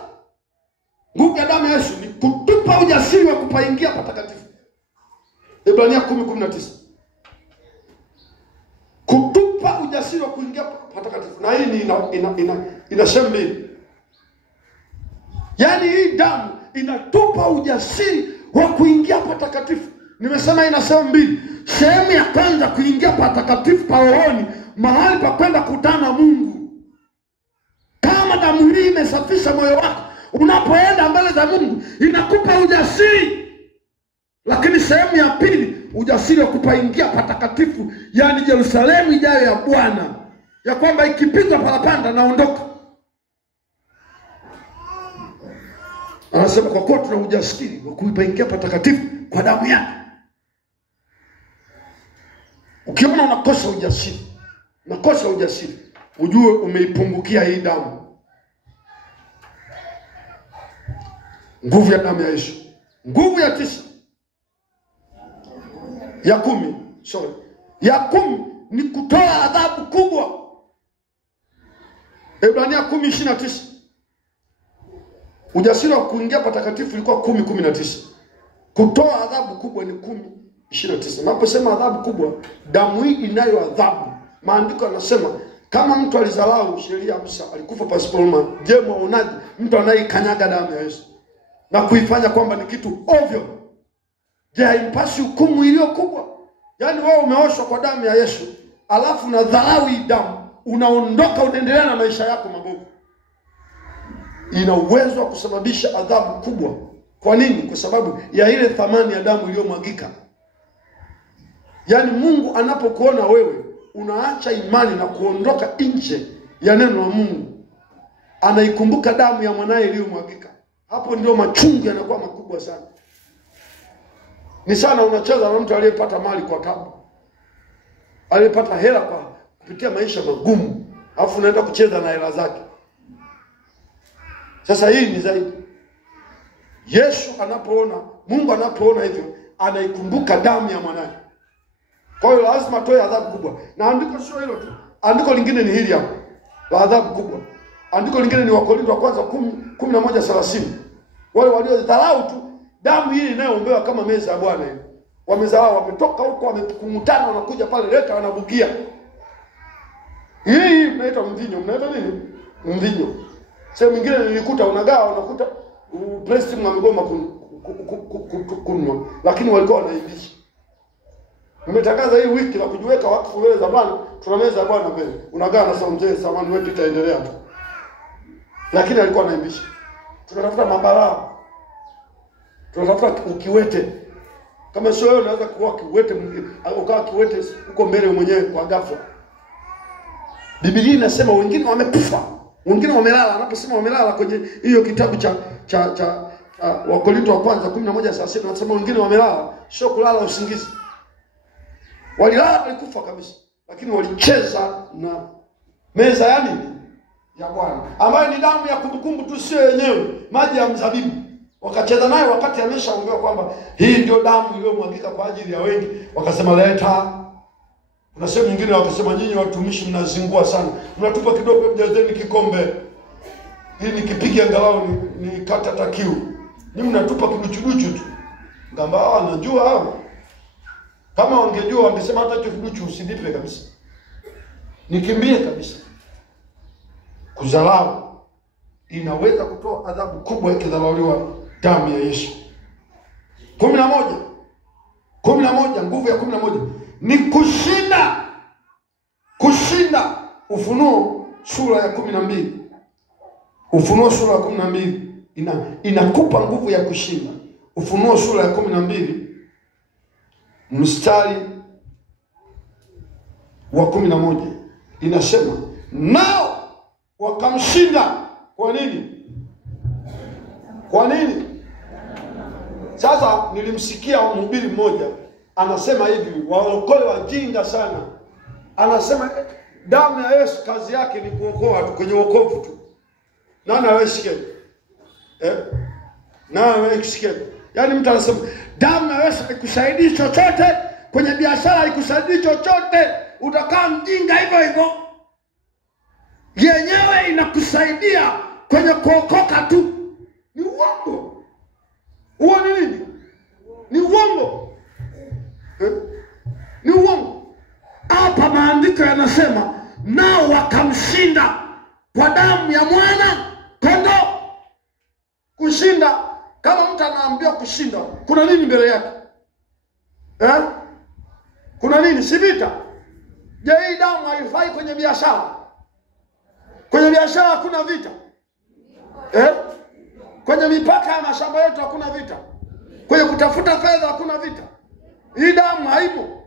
Nguvu ya damu ya Yesu ni kutupa ujasiri wa kupaingia patakatifu. Ibrania 10:19. Kutupa ujasiri wa kuingia patakatifu. Na hii ni ina sehemu mbili. Yaani hii damu inatupa ujasiri wa kuingia patakatifu. Nimesema ina sehemu mbili. Sehemu ya kwanza kuingia patakatifu pa rohoni, mahali pa kwenda kukutana na Mungu. Kama damu hii imesafisha moyo wako, unapoenda mbele za Mungu inakupa ujasiri. Lakini sehemu ya pili, ujasiri wa kupaingia patakatifu, yani Yerusalemu ijayo ya Bwana, ya kwamba ikipigwa parapanda naondoka. Anasema kwa kuwa tuna ujasiri wa kupaingia patakatifu kwa damu yake. Ukiona unakosa ujasiri, ujue umeipungukia hii damu. Nguvu ya damu ya Yesu. Nguvu ya 9. Ya 10. Ya 10 ni kutoa adhabu kubwa. Ibrania 10:29. Ujasiri wa kuingia patakatifu ilikuwa 10:19. Kutoa adhabu kubwa ni 10:29. Naposema adhabu kubwa, damu hii inayo adhabu. Maandiko yanasema kama mtu alizalau sheria ya Musa, alikufa pasipo huruma, je, mwaonaje mtu anayekanyaga damu ya Yesu na kuifanya kwamba ni kitu ovyo? Je, haimpasi hukumu iliyo kubwa? Yaani wewe umeoshwa kwa damu ya Yesu, alafu unadharau hii damu, unaondoka unaendelea na maisha yako mabovu. Ina uwezo wa kusababisha adhabu kubwa. Kwa nini? Kwa sababu ya ile thamani ya damu iliyomwagika. Yaani Mungu anapokuona wewe unaacha imani na kuondoka nje ya neno la Mungu, anaikumbuka damu ya mwanae iliyomwagika. Hapo ndio machungu yanakuwa makubwa sana. Ni sana unacheza na mtu aliyepata mali kwa tabu, aliyepata hela kwa kupitia maisha magumu, alafu unaenda kucheza na hela zake. Sasa hii ni zaidi. Yesu anapoona, Mungu anapoona hivyo, anaikumbuka damu ya mwanae. Kwa hiyo lazima atoe adhabu kubwa. Na andiko sio hilo tu. Andiko lingine ni hili hapa, la adhabu kubwa. Andiko lingine ni Wakorintho wa kwanza 11:30. Wale waliodharau tu damu hii inayoombewa kama meza ya Bwana hiyo. Wamezao, wametoka huko, wamekungutana, wanakuja pale leta wanabugia. Hii inaitwa mvinyo. Mnaita nini? Mvinyo. Sehemu nyingine nilikuta unagawa, unakuta Preston wamegoma kununua, lakini walikuwa wanaibisha. Umetangaza hii wiki la kujiweka wakfu mbele za Bwana, tuna meza ya Bwana mbele. Unagawa na sasa mzee samani wetu itaendelea tu. Lakini alikuwa anaibisha. Tunatafuta mabalaa. Tunatafuta ukiwete. Kama sio wewe unaweza kuwa kiwete, ukawa kiwete uko mbele mwenyewe kwa ghafla. Biblia inasema wengine wamekufa, wengine wamelala. Anaposema wamelala kwenye hiyo kitabu Wakorintho wa kwanza 11:30 anasema wengine wamelala, sio kulala usingizi. Walilala walikufa kabisa, lakini walicheza na meza ya nini? Ya Bwana, ambayo ni damu ya kumbukumbu tu, sio yenyewe, maji ya mzabibu. Wakacheza naye wakati ameshaambiwa kwamba hii ndio damu iliyomwagika kwa ajili ya wengi. Wakasema leta. Kuna sehemu nyingine wakasema nyinyi watumishi mnazingua sana, mnatupa kidogo, mjazeni kikombe ili nikipiga angalau ni kata takiu. Nyinyi mnatupa kiduchu tu. Ngamba anajua hao. Kama wangejua wangesema hata hicho kiduchu usinipe kabisa, nikimbie kabisa. Kudharau inaweza kutoa adhabu kubwa ikidharauliwa damu ya Yesu. 11 nguvu ya 11 ni kushinda. Ufunuo sura ya 12. Ufunuo sura ya 12 inakupa nguvu ya kushinda. Ufunuo sura ya 12 mstari wa 11 inasema, nao wakamshinda. Kwa nini? Kwa nini? Sasa nilimsikia mhubiri mmoja anasema hivi, waokole wajinga sana. Anasema damu ya Yesu kazi yake ni kuokoa tu, kwenye wokovu tu. Nani anasikia? Nani anasikia? Yaani mtu anasema damu ya Yesu haikusaidii chochote, kwenye biashara haikusaidii chochote, utakaa mjinga hivyo hivyo. Yenyewe inakusaidia kwenye kuokoka tu. Ni uongo. Huo ni nini? Ni uongo. Ni uongo. Hapa maandiko yanasema nao wakamshinda kwa damu ya mwana kondoo. Kushinda, kama mtu anaambiwa kushinda, kuna nini mbele yake? Kuna nini? Si vita. Je, hii damu haifai kwenye biashara? Kwenye biashara hakuna vita. Kwenye mipaka ya mashamba yetu hakuna vita. Kwenye kutafuta fedha hakuna vita. Hii damu haipo.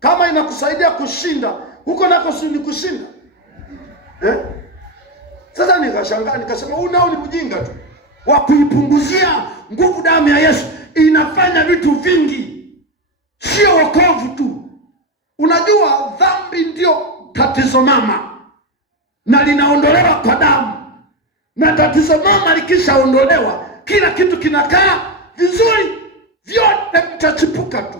Kama inakusaidia kushinda, huko nako si ni kushinda. Sasa nikashangaa, nikasema huu nao ni ujinga tu wa kuipunguzia nguvu damu ya Yesu. Inafanya vitu vingi, sio wokovu tu. Unajua dhambi ndio tatizo mama, na linaondolewa kwa damu. Na tatizo mama likishaondolewa, kila kitu kinakaa vizuri, vyote vitachipuka tu.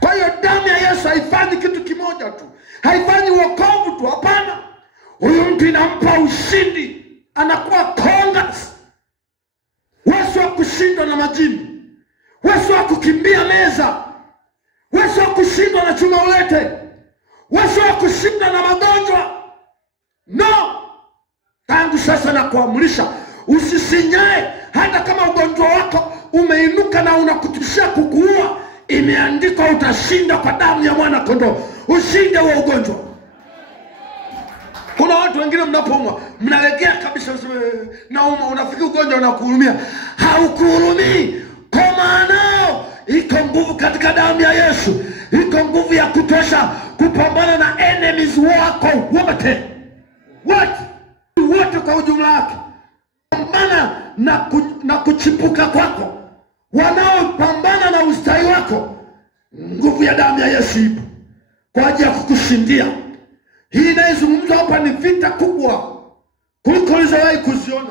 Kwa hiyo damu ya Yesu haifanyi kitu kimoja tu, haifanyi wokovu tu, hapana. Huyu mtu inampa ushindi, anakuwa kongas. Wewe wa kushindwa na majini, wewe wa kukimbia meza, wewe wa kushindwa na chuma ulete, wewe wa kushindwa na magonjwa. No! Tangu sasa na kuamrisha usisinyae, hata kama ugonjwa wako umeinuka na unakutishia kukuua, imeandikwa utashinda kwa damu ya mwana kondoo. Ushinde wa ugonjwa. Kuna watu wengine mnapoumwa mnalegea kabisa, nauma, unafikiri ugonjwa unakuhurumia. Haukuhurumii. Kwa maana iko nguvu katika damu ya Yesu. Iko nguvu ya kutosha kupambana na enemies wako wote. Wote kwa ujumla wake. Pambana na kuchipuka kwako. Wanaopambana na ustawi wako, nguvu ya damu ya Yesu ipo kwa ajili ya kukushindia. Hii inayozungumzwa hapa ni vita kubwa kuliko ulizowahi kuziona.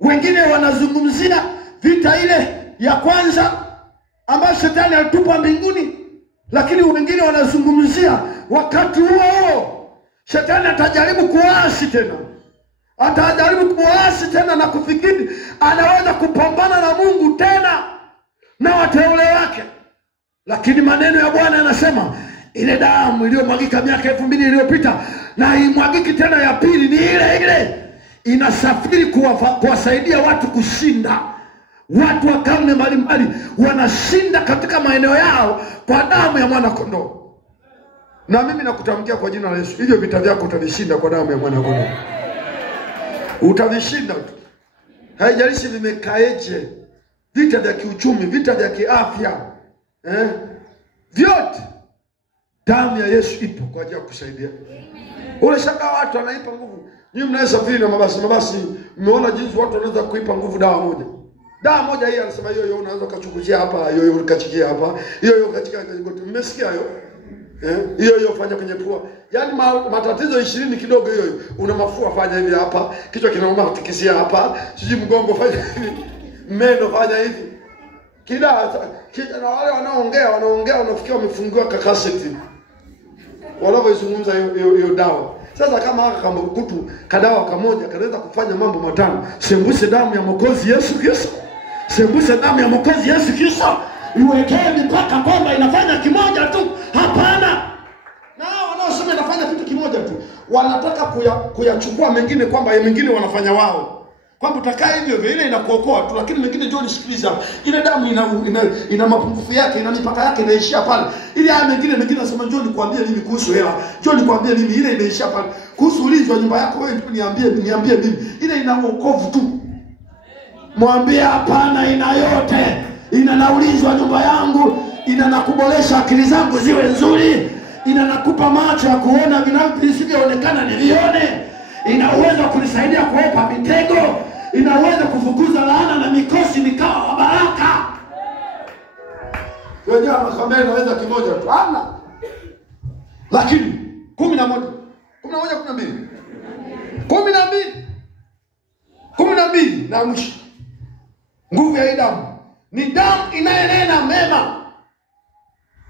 Wengine wanazungumzia vita ile ya kwanza ambayo shetani alitupa mbinguni, lakini wengine wanazungumzia wakati huo shetani atajaribu kuasi tena. Atajaribu kuasi tena na kufikiri anaweza kupambana na Mungu tena na wateule wake. Lakini maneno ya Bwana yanasema ile damu iliyomwagika miaka 2000 iliyopita na imwagiki tena ya pili ni ile ile. Inasafiri kuwasaidia watu kushinda. Watu wa karne mbalimbali wanashinda katika maeneo yao kwa damu ya mwana kondoo. Na mimi nakutamkia kwa jina la Yesu, hivyo vita vyako utavishinda kwa damu ya mwana kondoo. Utavishinda tu. Haijalishi vimekaeje. Vita vya kiuchumi, vita vya kiafya, vyote damu ya Yesu ipo kwa ajili ya kusaidia. Ule shaka watu anaipa nguvu. Nyinyi mnayesafiri na mabasi, mmeona jinsi watu wanaweza kuipa nguvu dawa moja. Dawa moja hii anasema hiyo unaweza kuchukulia hapa, hiyo ukachikia hapa, hiyo ukachika kwenye goti. Mmesikia hiyo? Hiyo fanya kwenye pua. Yaani matatizo 20 kidogo hiyo. Una mafua fanya hivi hapa, kichwa kinauma kutikisia hapa, siji mgongo fanya hivi, meno fanya hivi. Na wale wanaongea unafikia wamefungiwa kakaseti. Wanavyozungumza hiyo dawa. Sasa kama kutu kadawa kamoja kanaweza kufanya mambo matano. Sembuse damu ya Mwokozi Yesu Kristo. Sembuse damu ya Mwokozi Yesu Kristo. Iwekee mipaka kwamba inafanya kimoja tu. Hapana. Na wanaosema inafanya kitu kimoja tu, wanataka kuyachukua mengine kwamba mengine wanafanya wao. Kwamba utakaa hivyo ile inakuokoa tu, lakini mengine njoo nisikilize. Ile damu ina mapungufu yake, ina mipaka yake, inaishia pale. Ile haya mengine nasema njoo nikwambie mimi kuhusu hela. Njoo nikwambie mimi ile inaishia pale. Kuhusu ulinzi wa nyumba yako wewe niambie mimi. Ile ina wokovu tu. Mwambie hapana, ina yote. Ina na ulinzi wa nyumba yangu, ina na kuboresha akili zangu ziwe nzuri, ina nakupa macho ya kuona vinavyoonekana nivione, ina uwezo kunisaidia kuepa mitego, ina uwezo kufukuza laana na mikosi nikawa wa baraka. Wenyewe anakwambia inaweza kimoja tu. Hana. Lakini 11 na mwisho. Nguvu ya damu ni damu inayenena mema.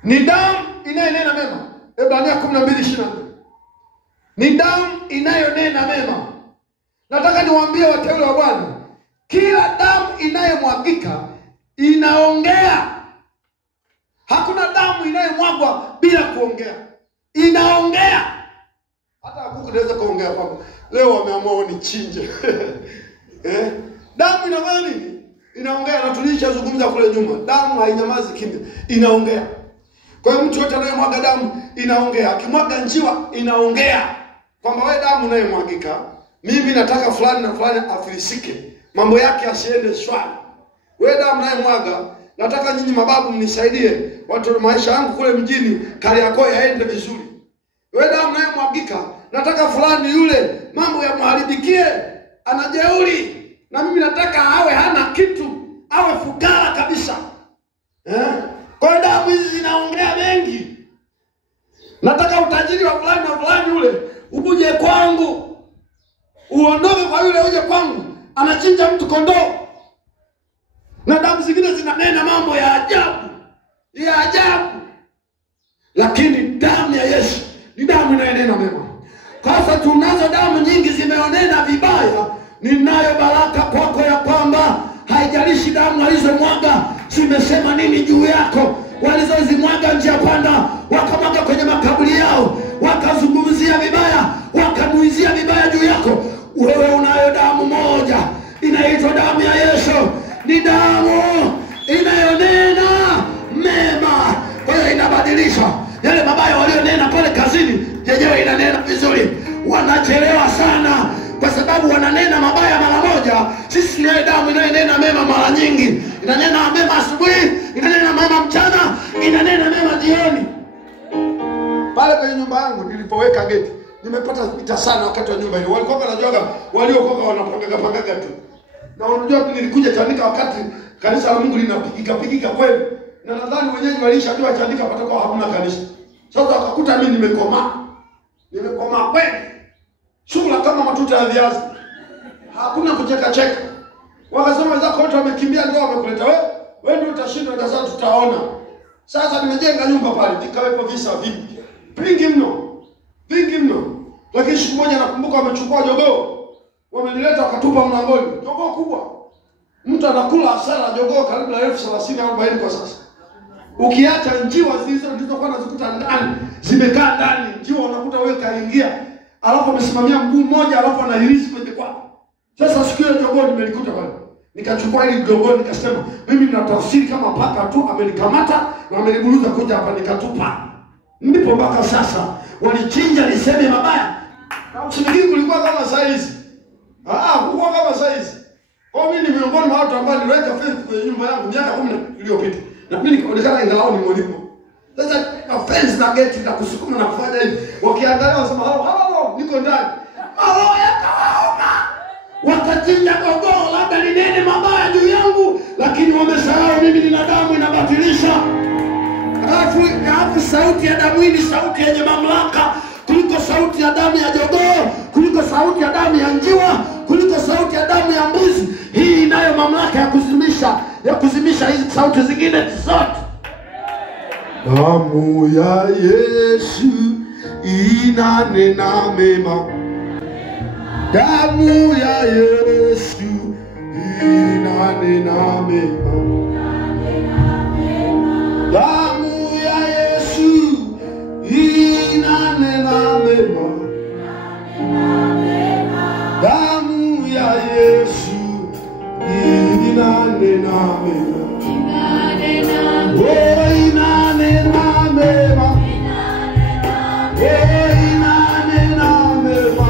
Ni damu inayenena mema. Ebrania 12:24. Ni damu inayonena mema. Nataka niwaambie wateule wa Bwana, kila damu inayomwagika inaongea. Hakuna damu inayomwagwa bila kuongea. Inaongea. Hata kuku inaweza kuongea kwamba leo wameamua wanichinje. Damu inafanya nini? Inaongea. Na tulishazungumza kule nyuma. Damu hainyamazi kimya. Inaongea. Kwa hiyo mtu yote anayemwaga damu inaongea. Akimwaga njiwa inaongea. Kwamba wewe damu unayemwagika, mimi nataka fulani na fulani afilisike, mambo yake asiende shwari. Wewe damu unayemwaga, nataka nyinyi mababu mnisaidie, watu maisha yangu kule mjini Kariakoo yaende vizuri. Wewe damu unayemwagika, nataka fulani yule mambo yamharibikie, anajeuri, na mimi nataka awe hana kitu, awe fukara kabisa. Kwa damu hizi zinaongea mengi. Nataka utajiri wa fulani na fulani yule uje kwangu, uondoke kwa yule uje kwangu, anachinja mtu kondoo. Na damu zingine zinanena mambo ya ajabu. Lakini damu ya Yesu ni damu inayonena mema. Kwa sababu tunazo damu nyingi zimeonena vibaya, ninayo baraka kwako ya kwamba haijalishi damu walizomwaga zimesema nini juu yako. Walizozimwaga njia panda, wakamwaga kwenye makaburi yao, wakazungumzia vibaya, wakamuizia vibaya juu yako. Wewe unayo damu moja inaitwa damu ya Yesu. Ni damu inayonena mema. Kwa hiyo inabadilisha yale mabaya walionena pale kazini, yenyewe inanena vizuri. Wanachelewa sana kwa sababu wananena mabaya mara moja. Sisi tunayo damu inayonena mema mara nyingi. Inanena mema asubuhi, inanena mema mchana, inanena mema jioni. Pale kwenye nyumba yangu nilipoweka geti, nimepata vita sana wakati wa nyumba ile. Walikuwa wanajoga, waliokoka wanapangaga tu. Na unajua nilikuja Chanika wakati kanisa la Mungu linapigika kweli. Na nadhani wenyewe walishajua Chanika patakuwa hamna kanisa. Sasa wakakuta mimi nimekomaa kweli. Sura kama matuta ya viazi. Hakuna kucheka. Wakasema zako wote wamekimbia ndio wamekuleta wewe. Wewe ndio utashinda na sasa tutaona. Sasa nimejenga nyumba pale, nikawepo visa vingi mno. Lakini siku moja nakumbuka wamechukua jogoo. Wamenileta wakatupa mlangoni. Jogoo kubwa. Mtu anakula hasara jogoo karibu na 30,000-40 kwa sasa. Ukiacha njiwa zilizokuwa nazikuta ndani, zimekaa ndani, njiwa unakuta wewe kaingia, alafu amesimamia mguu mmoja, alafu anahirisi kwenye kwako. Sasa siku ile jogoo nimelikuta pale. Nikachukua ile jogoo nikasema, mimi ninatafsiri kama paka tu amenikamata na ameniburuza kuja hapa nikatupa. Ndipo mpaka sasa walichinja niseme mabaya. Na usinigii kulikuwa kama size. Kulikuwa kama size. Kwa mimi ni miongoni mwa watu ambao niliweka fence kwenye nyumba yangu miaka 10 iliyopita. Na mimi nikaonekana ingalau ni mwalimu. Sasa fence na gate na kusukuma na kufanya hivi. Wakiangalia wanasema, "Halo, niko ndani. Maroho yakawauma, wakachinja kondoo, labda ninene mabaya juu yangu, lakini wamesahau mimi nina damu inabatilisha. Alafu sauti ya damu hii ni sauti yenye mamlaka kuliko sauti ya damu ya jogoo, kuliko sauti ya damu ya njiwa, kuliko sauti ya damu ya mbuzi. Hii inayo mamlaka ya kuzimisha hizi sauti zingine zote. Damu ya Yesu inanena mema. Damu ya Yesu inanena mema. Damu ya Yesu inanena mema. Damu ya Yesu inanena mema. Oh, inanena mema. Oh, inanena mema.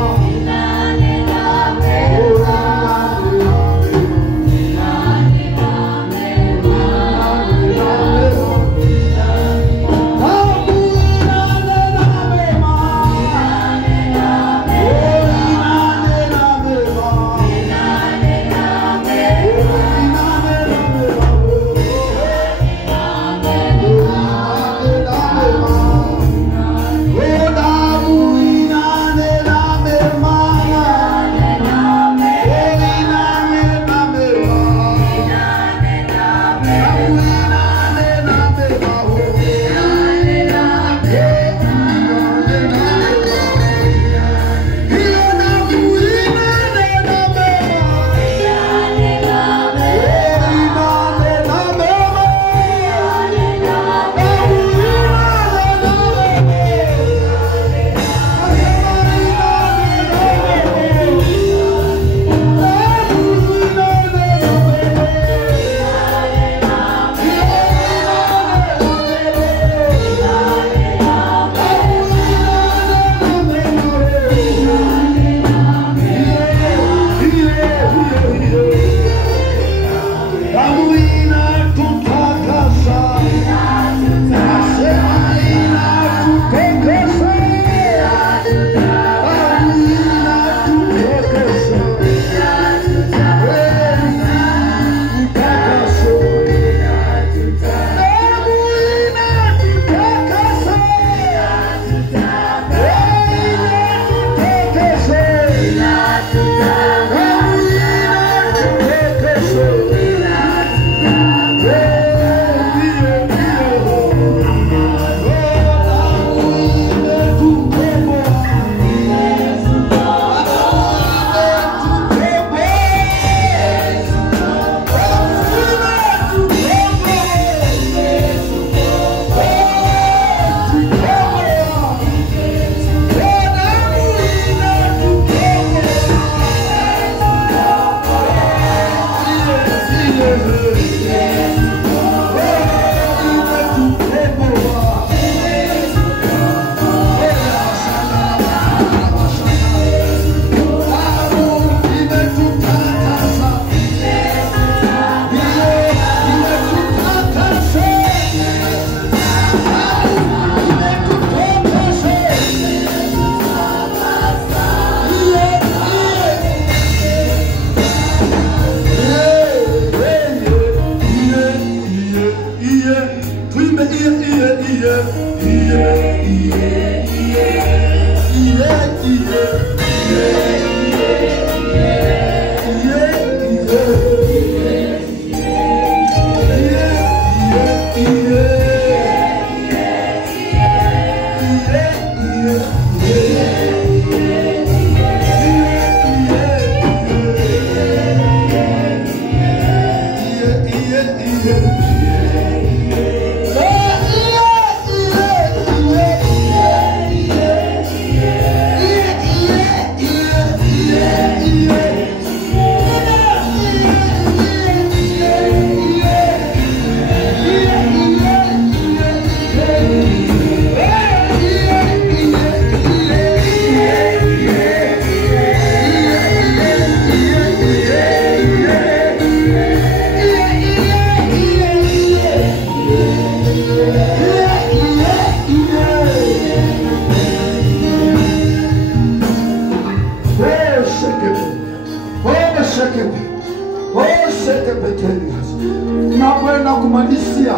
hisia.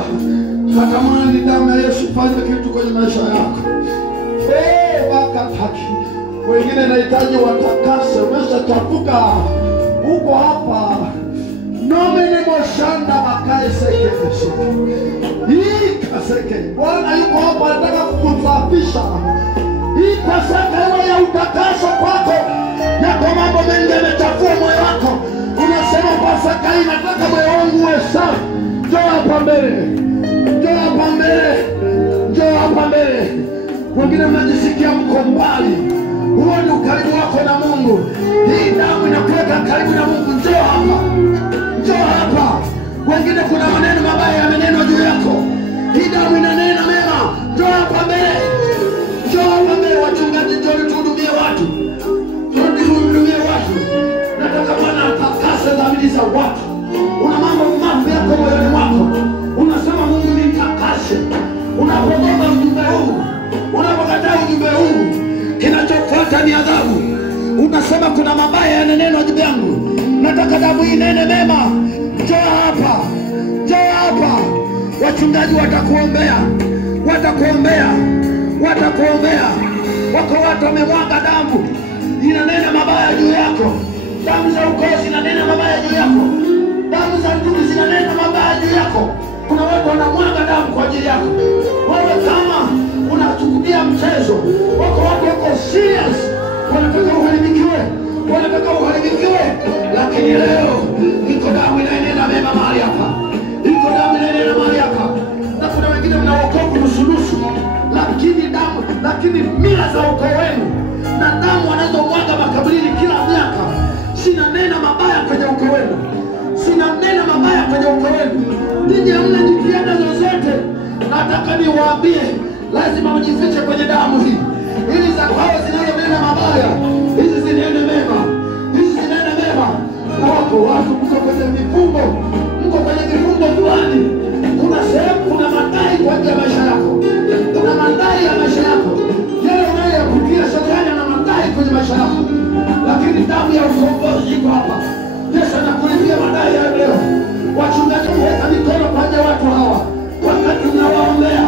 Natamani damu ya Yesu ifanye kitu kwenye maisha yako. Wakataki. Wengine nahitaji watakase, umeshachafuka. Uko hapa. Nomini moshanda wakae seke. Hii kaseke. Bwana yuko hapa anataka kukusafisha. Hii Pasaka iwe ya utakaso kwako. Yako mambo mengi yamechafua moyo wako. Unasema Pasaka hii nataka moyo wangu uwe safi. Njoo hapa mbele. Njoo hapa mbele. Njoo hapa mbele. Wengine mnajisikia mko mbali. Huo ni ukaribu wako na Mungu. Hii damu inakuweka karibu na Mungu. Njoo hapa. Njoo hapa. Wengine kuna maneno mabaya yamenenwa juu yako. Hii damu inanena mema. Njoo hapa mbele. Njoo hapa mbele. Wachungaji, njoo tuhudumie watu. Njoo tuhudumie watu. Nataka Bwana atakase dhamiri za watu. Una mambo mapya yako moyoni mwako. Unasema Mungu nitakase. Unapogoma ujumbe huu, unapokataa ujumbe huu, kinachofuata ni adhabu. Unasema kuna mabaya yananenwa juu yangu. Nataka damu inene mema. Njoo hapa. Njoo hapa. Wachungaji watakuombea. Watakuombea. Watakuombea. Wako watu wamemwaga damu. Inanena mabaya juu yako. Damu za ukoo zinanena mabaya juu yako. Damu za ndugu zinanena mabaya juu yako. Kuna watu wanamwaga damu kwa ajili yako. Wewe kama unachukulia mchezo, wako watu wako serious. Wanataka uharibikiwe. Wanataka uharibikiwe. Lakini leo iko damu inaenena mema mahali hapa. Iko damu inaenena mahali hapa. Na kuna wengine mnaokoka nusu-nusu. Lakini mila za ukoo wenu na damu wanazomwaga makaburini kila miaka, sina nena mabaya kwenye ukoo wenu. Sina nena mabaya kwenye ukoo wenu. Ninyi hamna jitihada zozote. Nataka niwaambie, lazima mjifiche kwenye damu hii. Ili za kwao zinazonena mabaya, hizi zinene mema. Hizi zinene mema. Na wako watu mko kwenye mifungo. Mko kwenye mifungo fulani. Kuna sehemu, kuna madai kwa ajili ya maisha yako. Kuna madai ya maisha yako. Yale unayoyapitia shetani na madai kwenye maisha yako. Lakini damu ya ukombozi iko hapa. Yesu anakulipia madai ya leo. Wachungaji weka mikono kwa ajili ya watu hawa. Wakati unawaombea.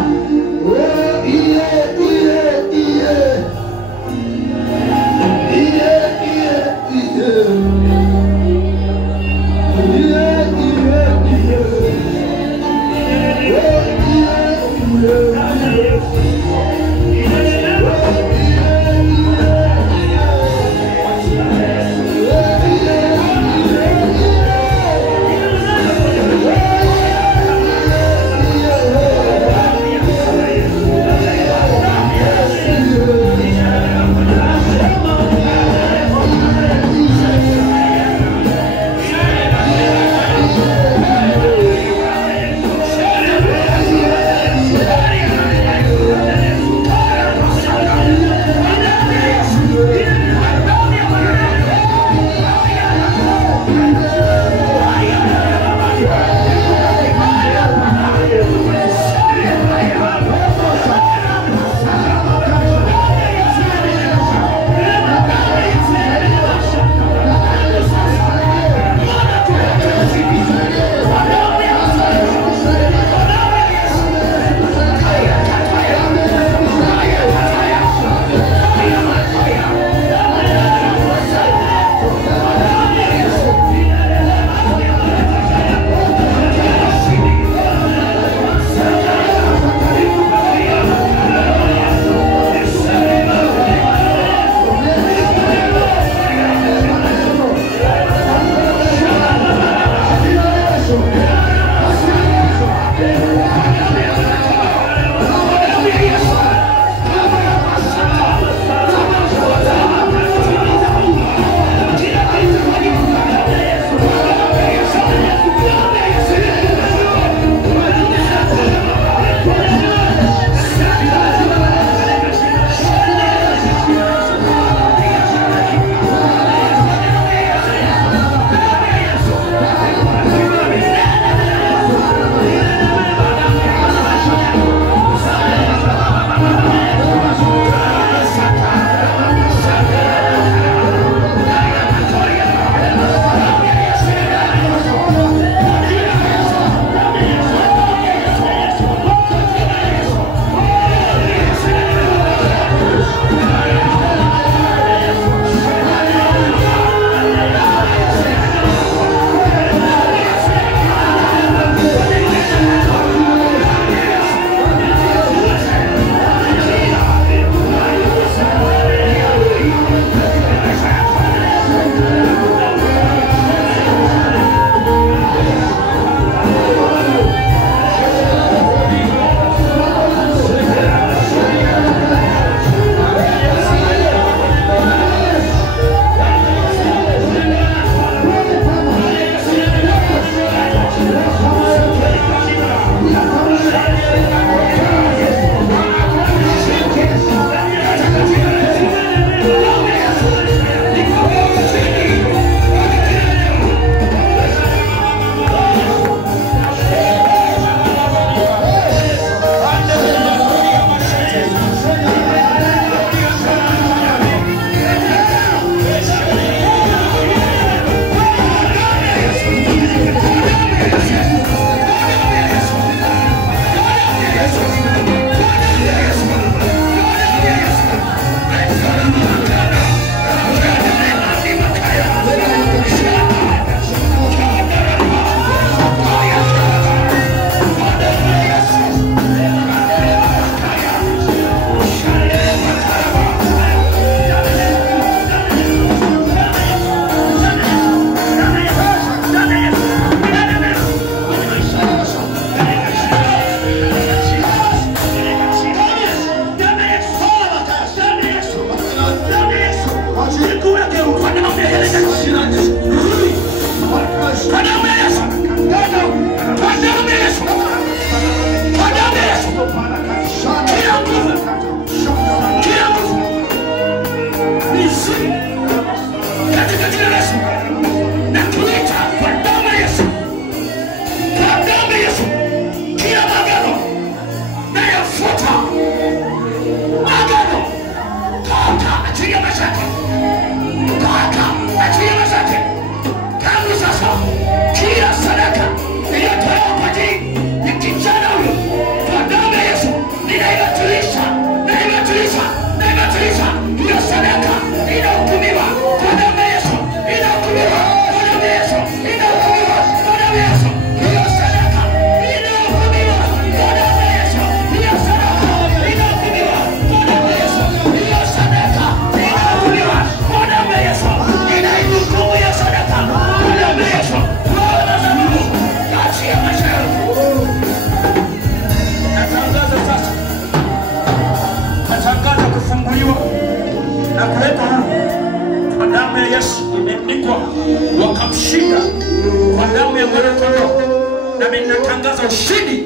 Ninatangaza ushindi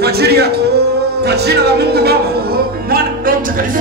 kwa ajili yako, kwa jina la Mungu Baba, Mwana na Roho Mtakatifu.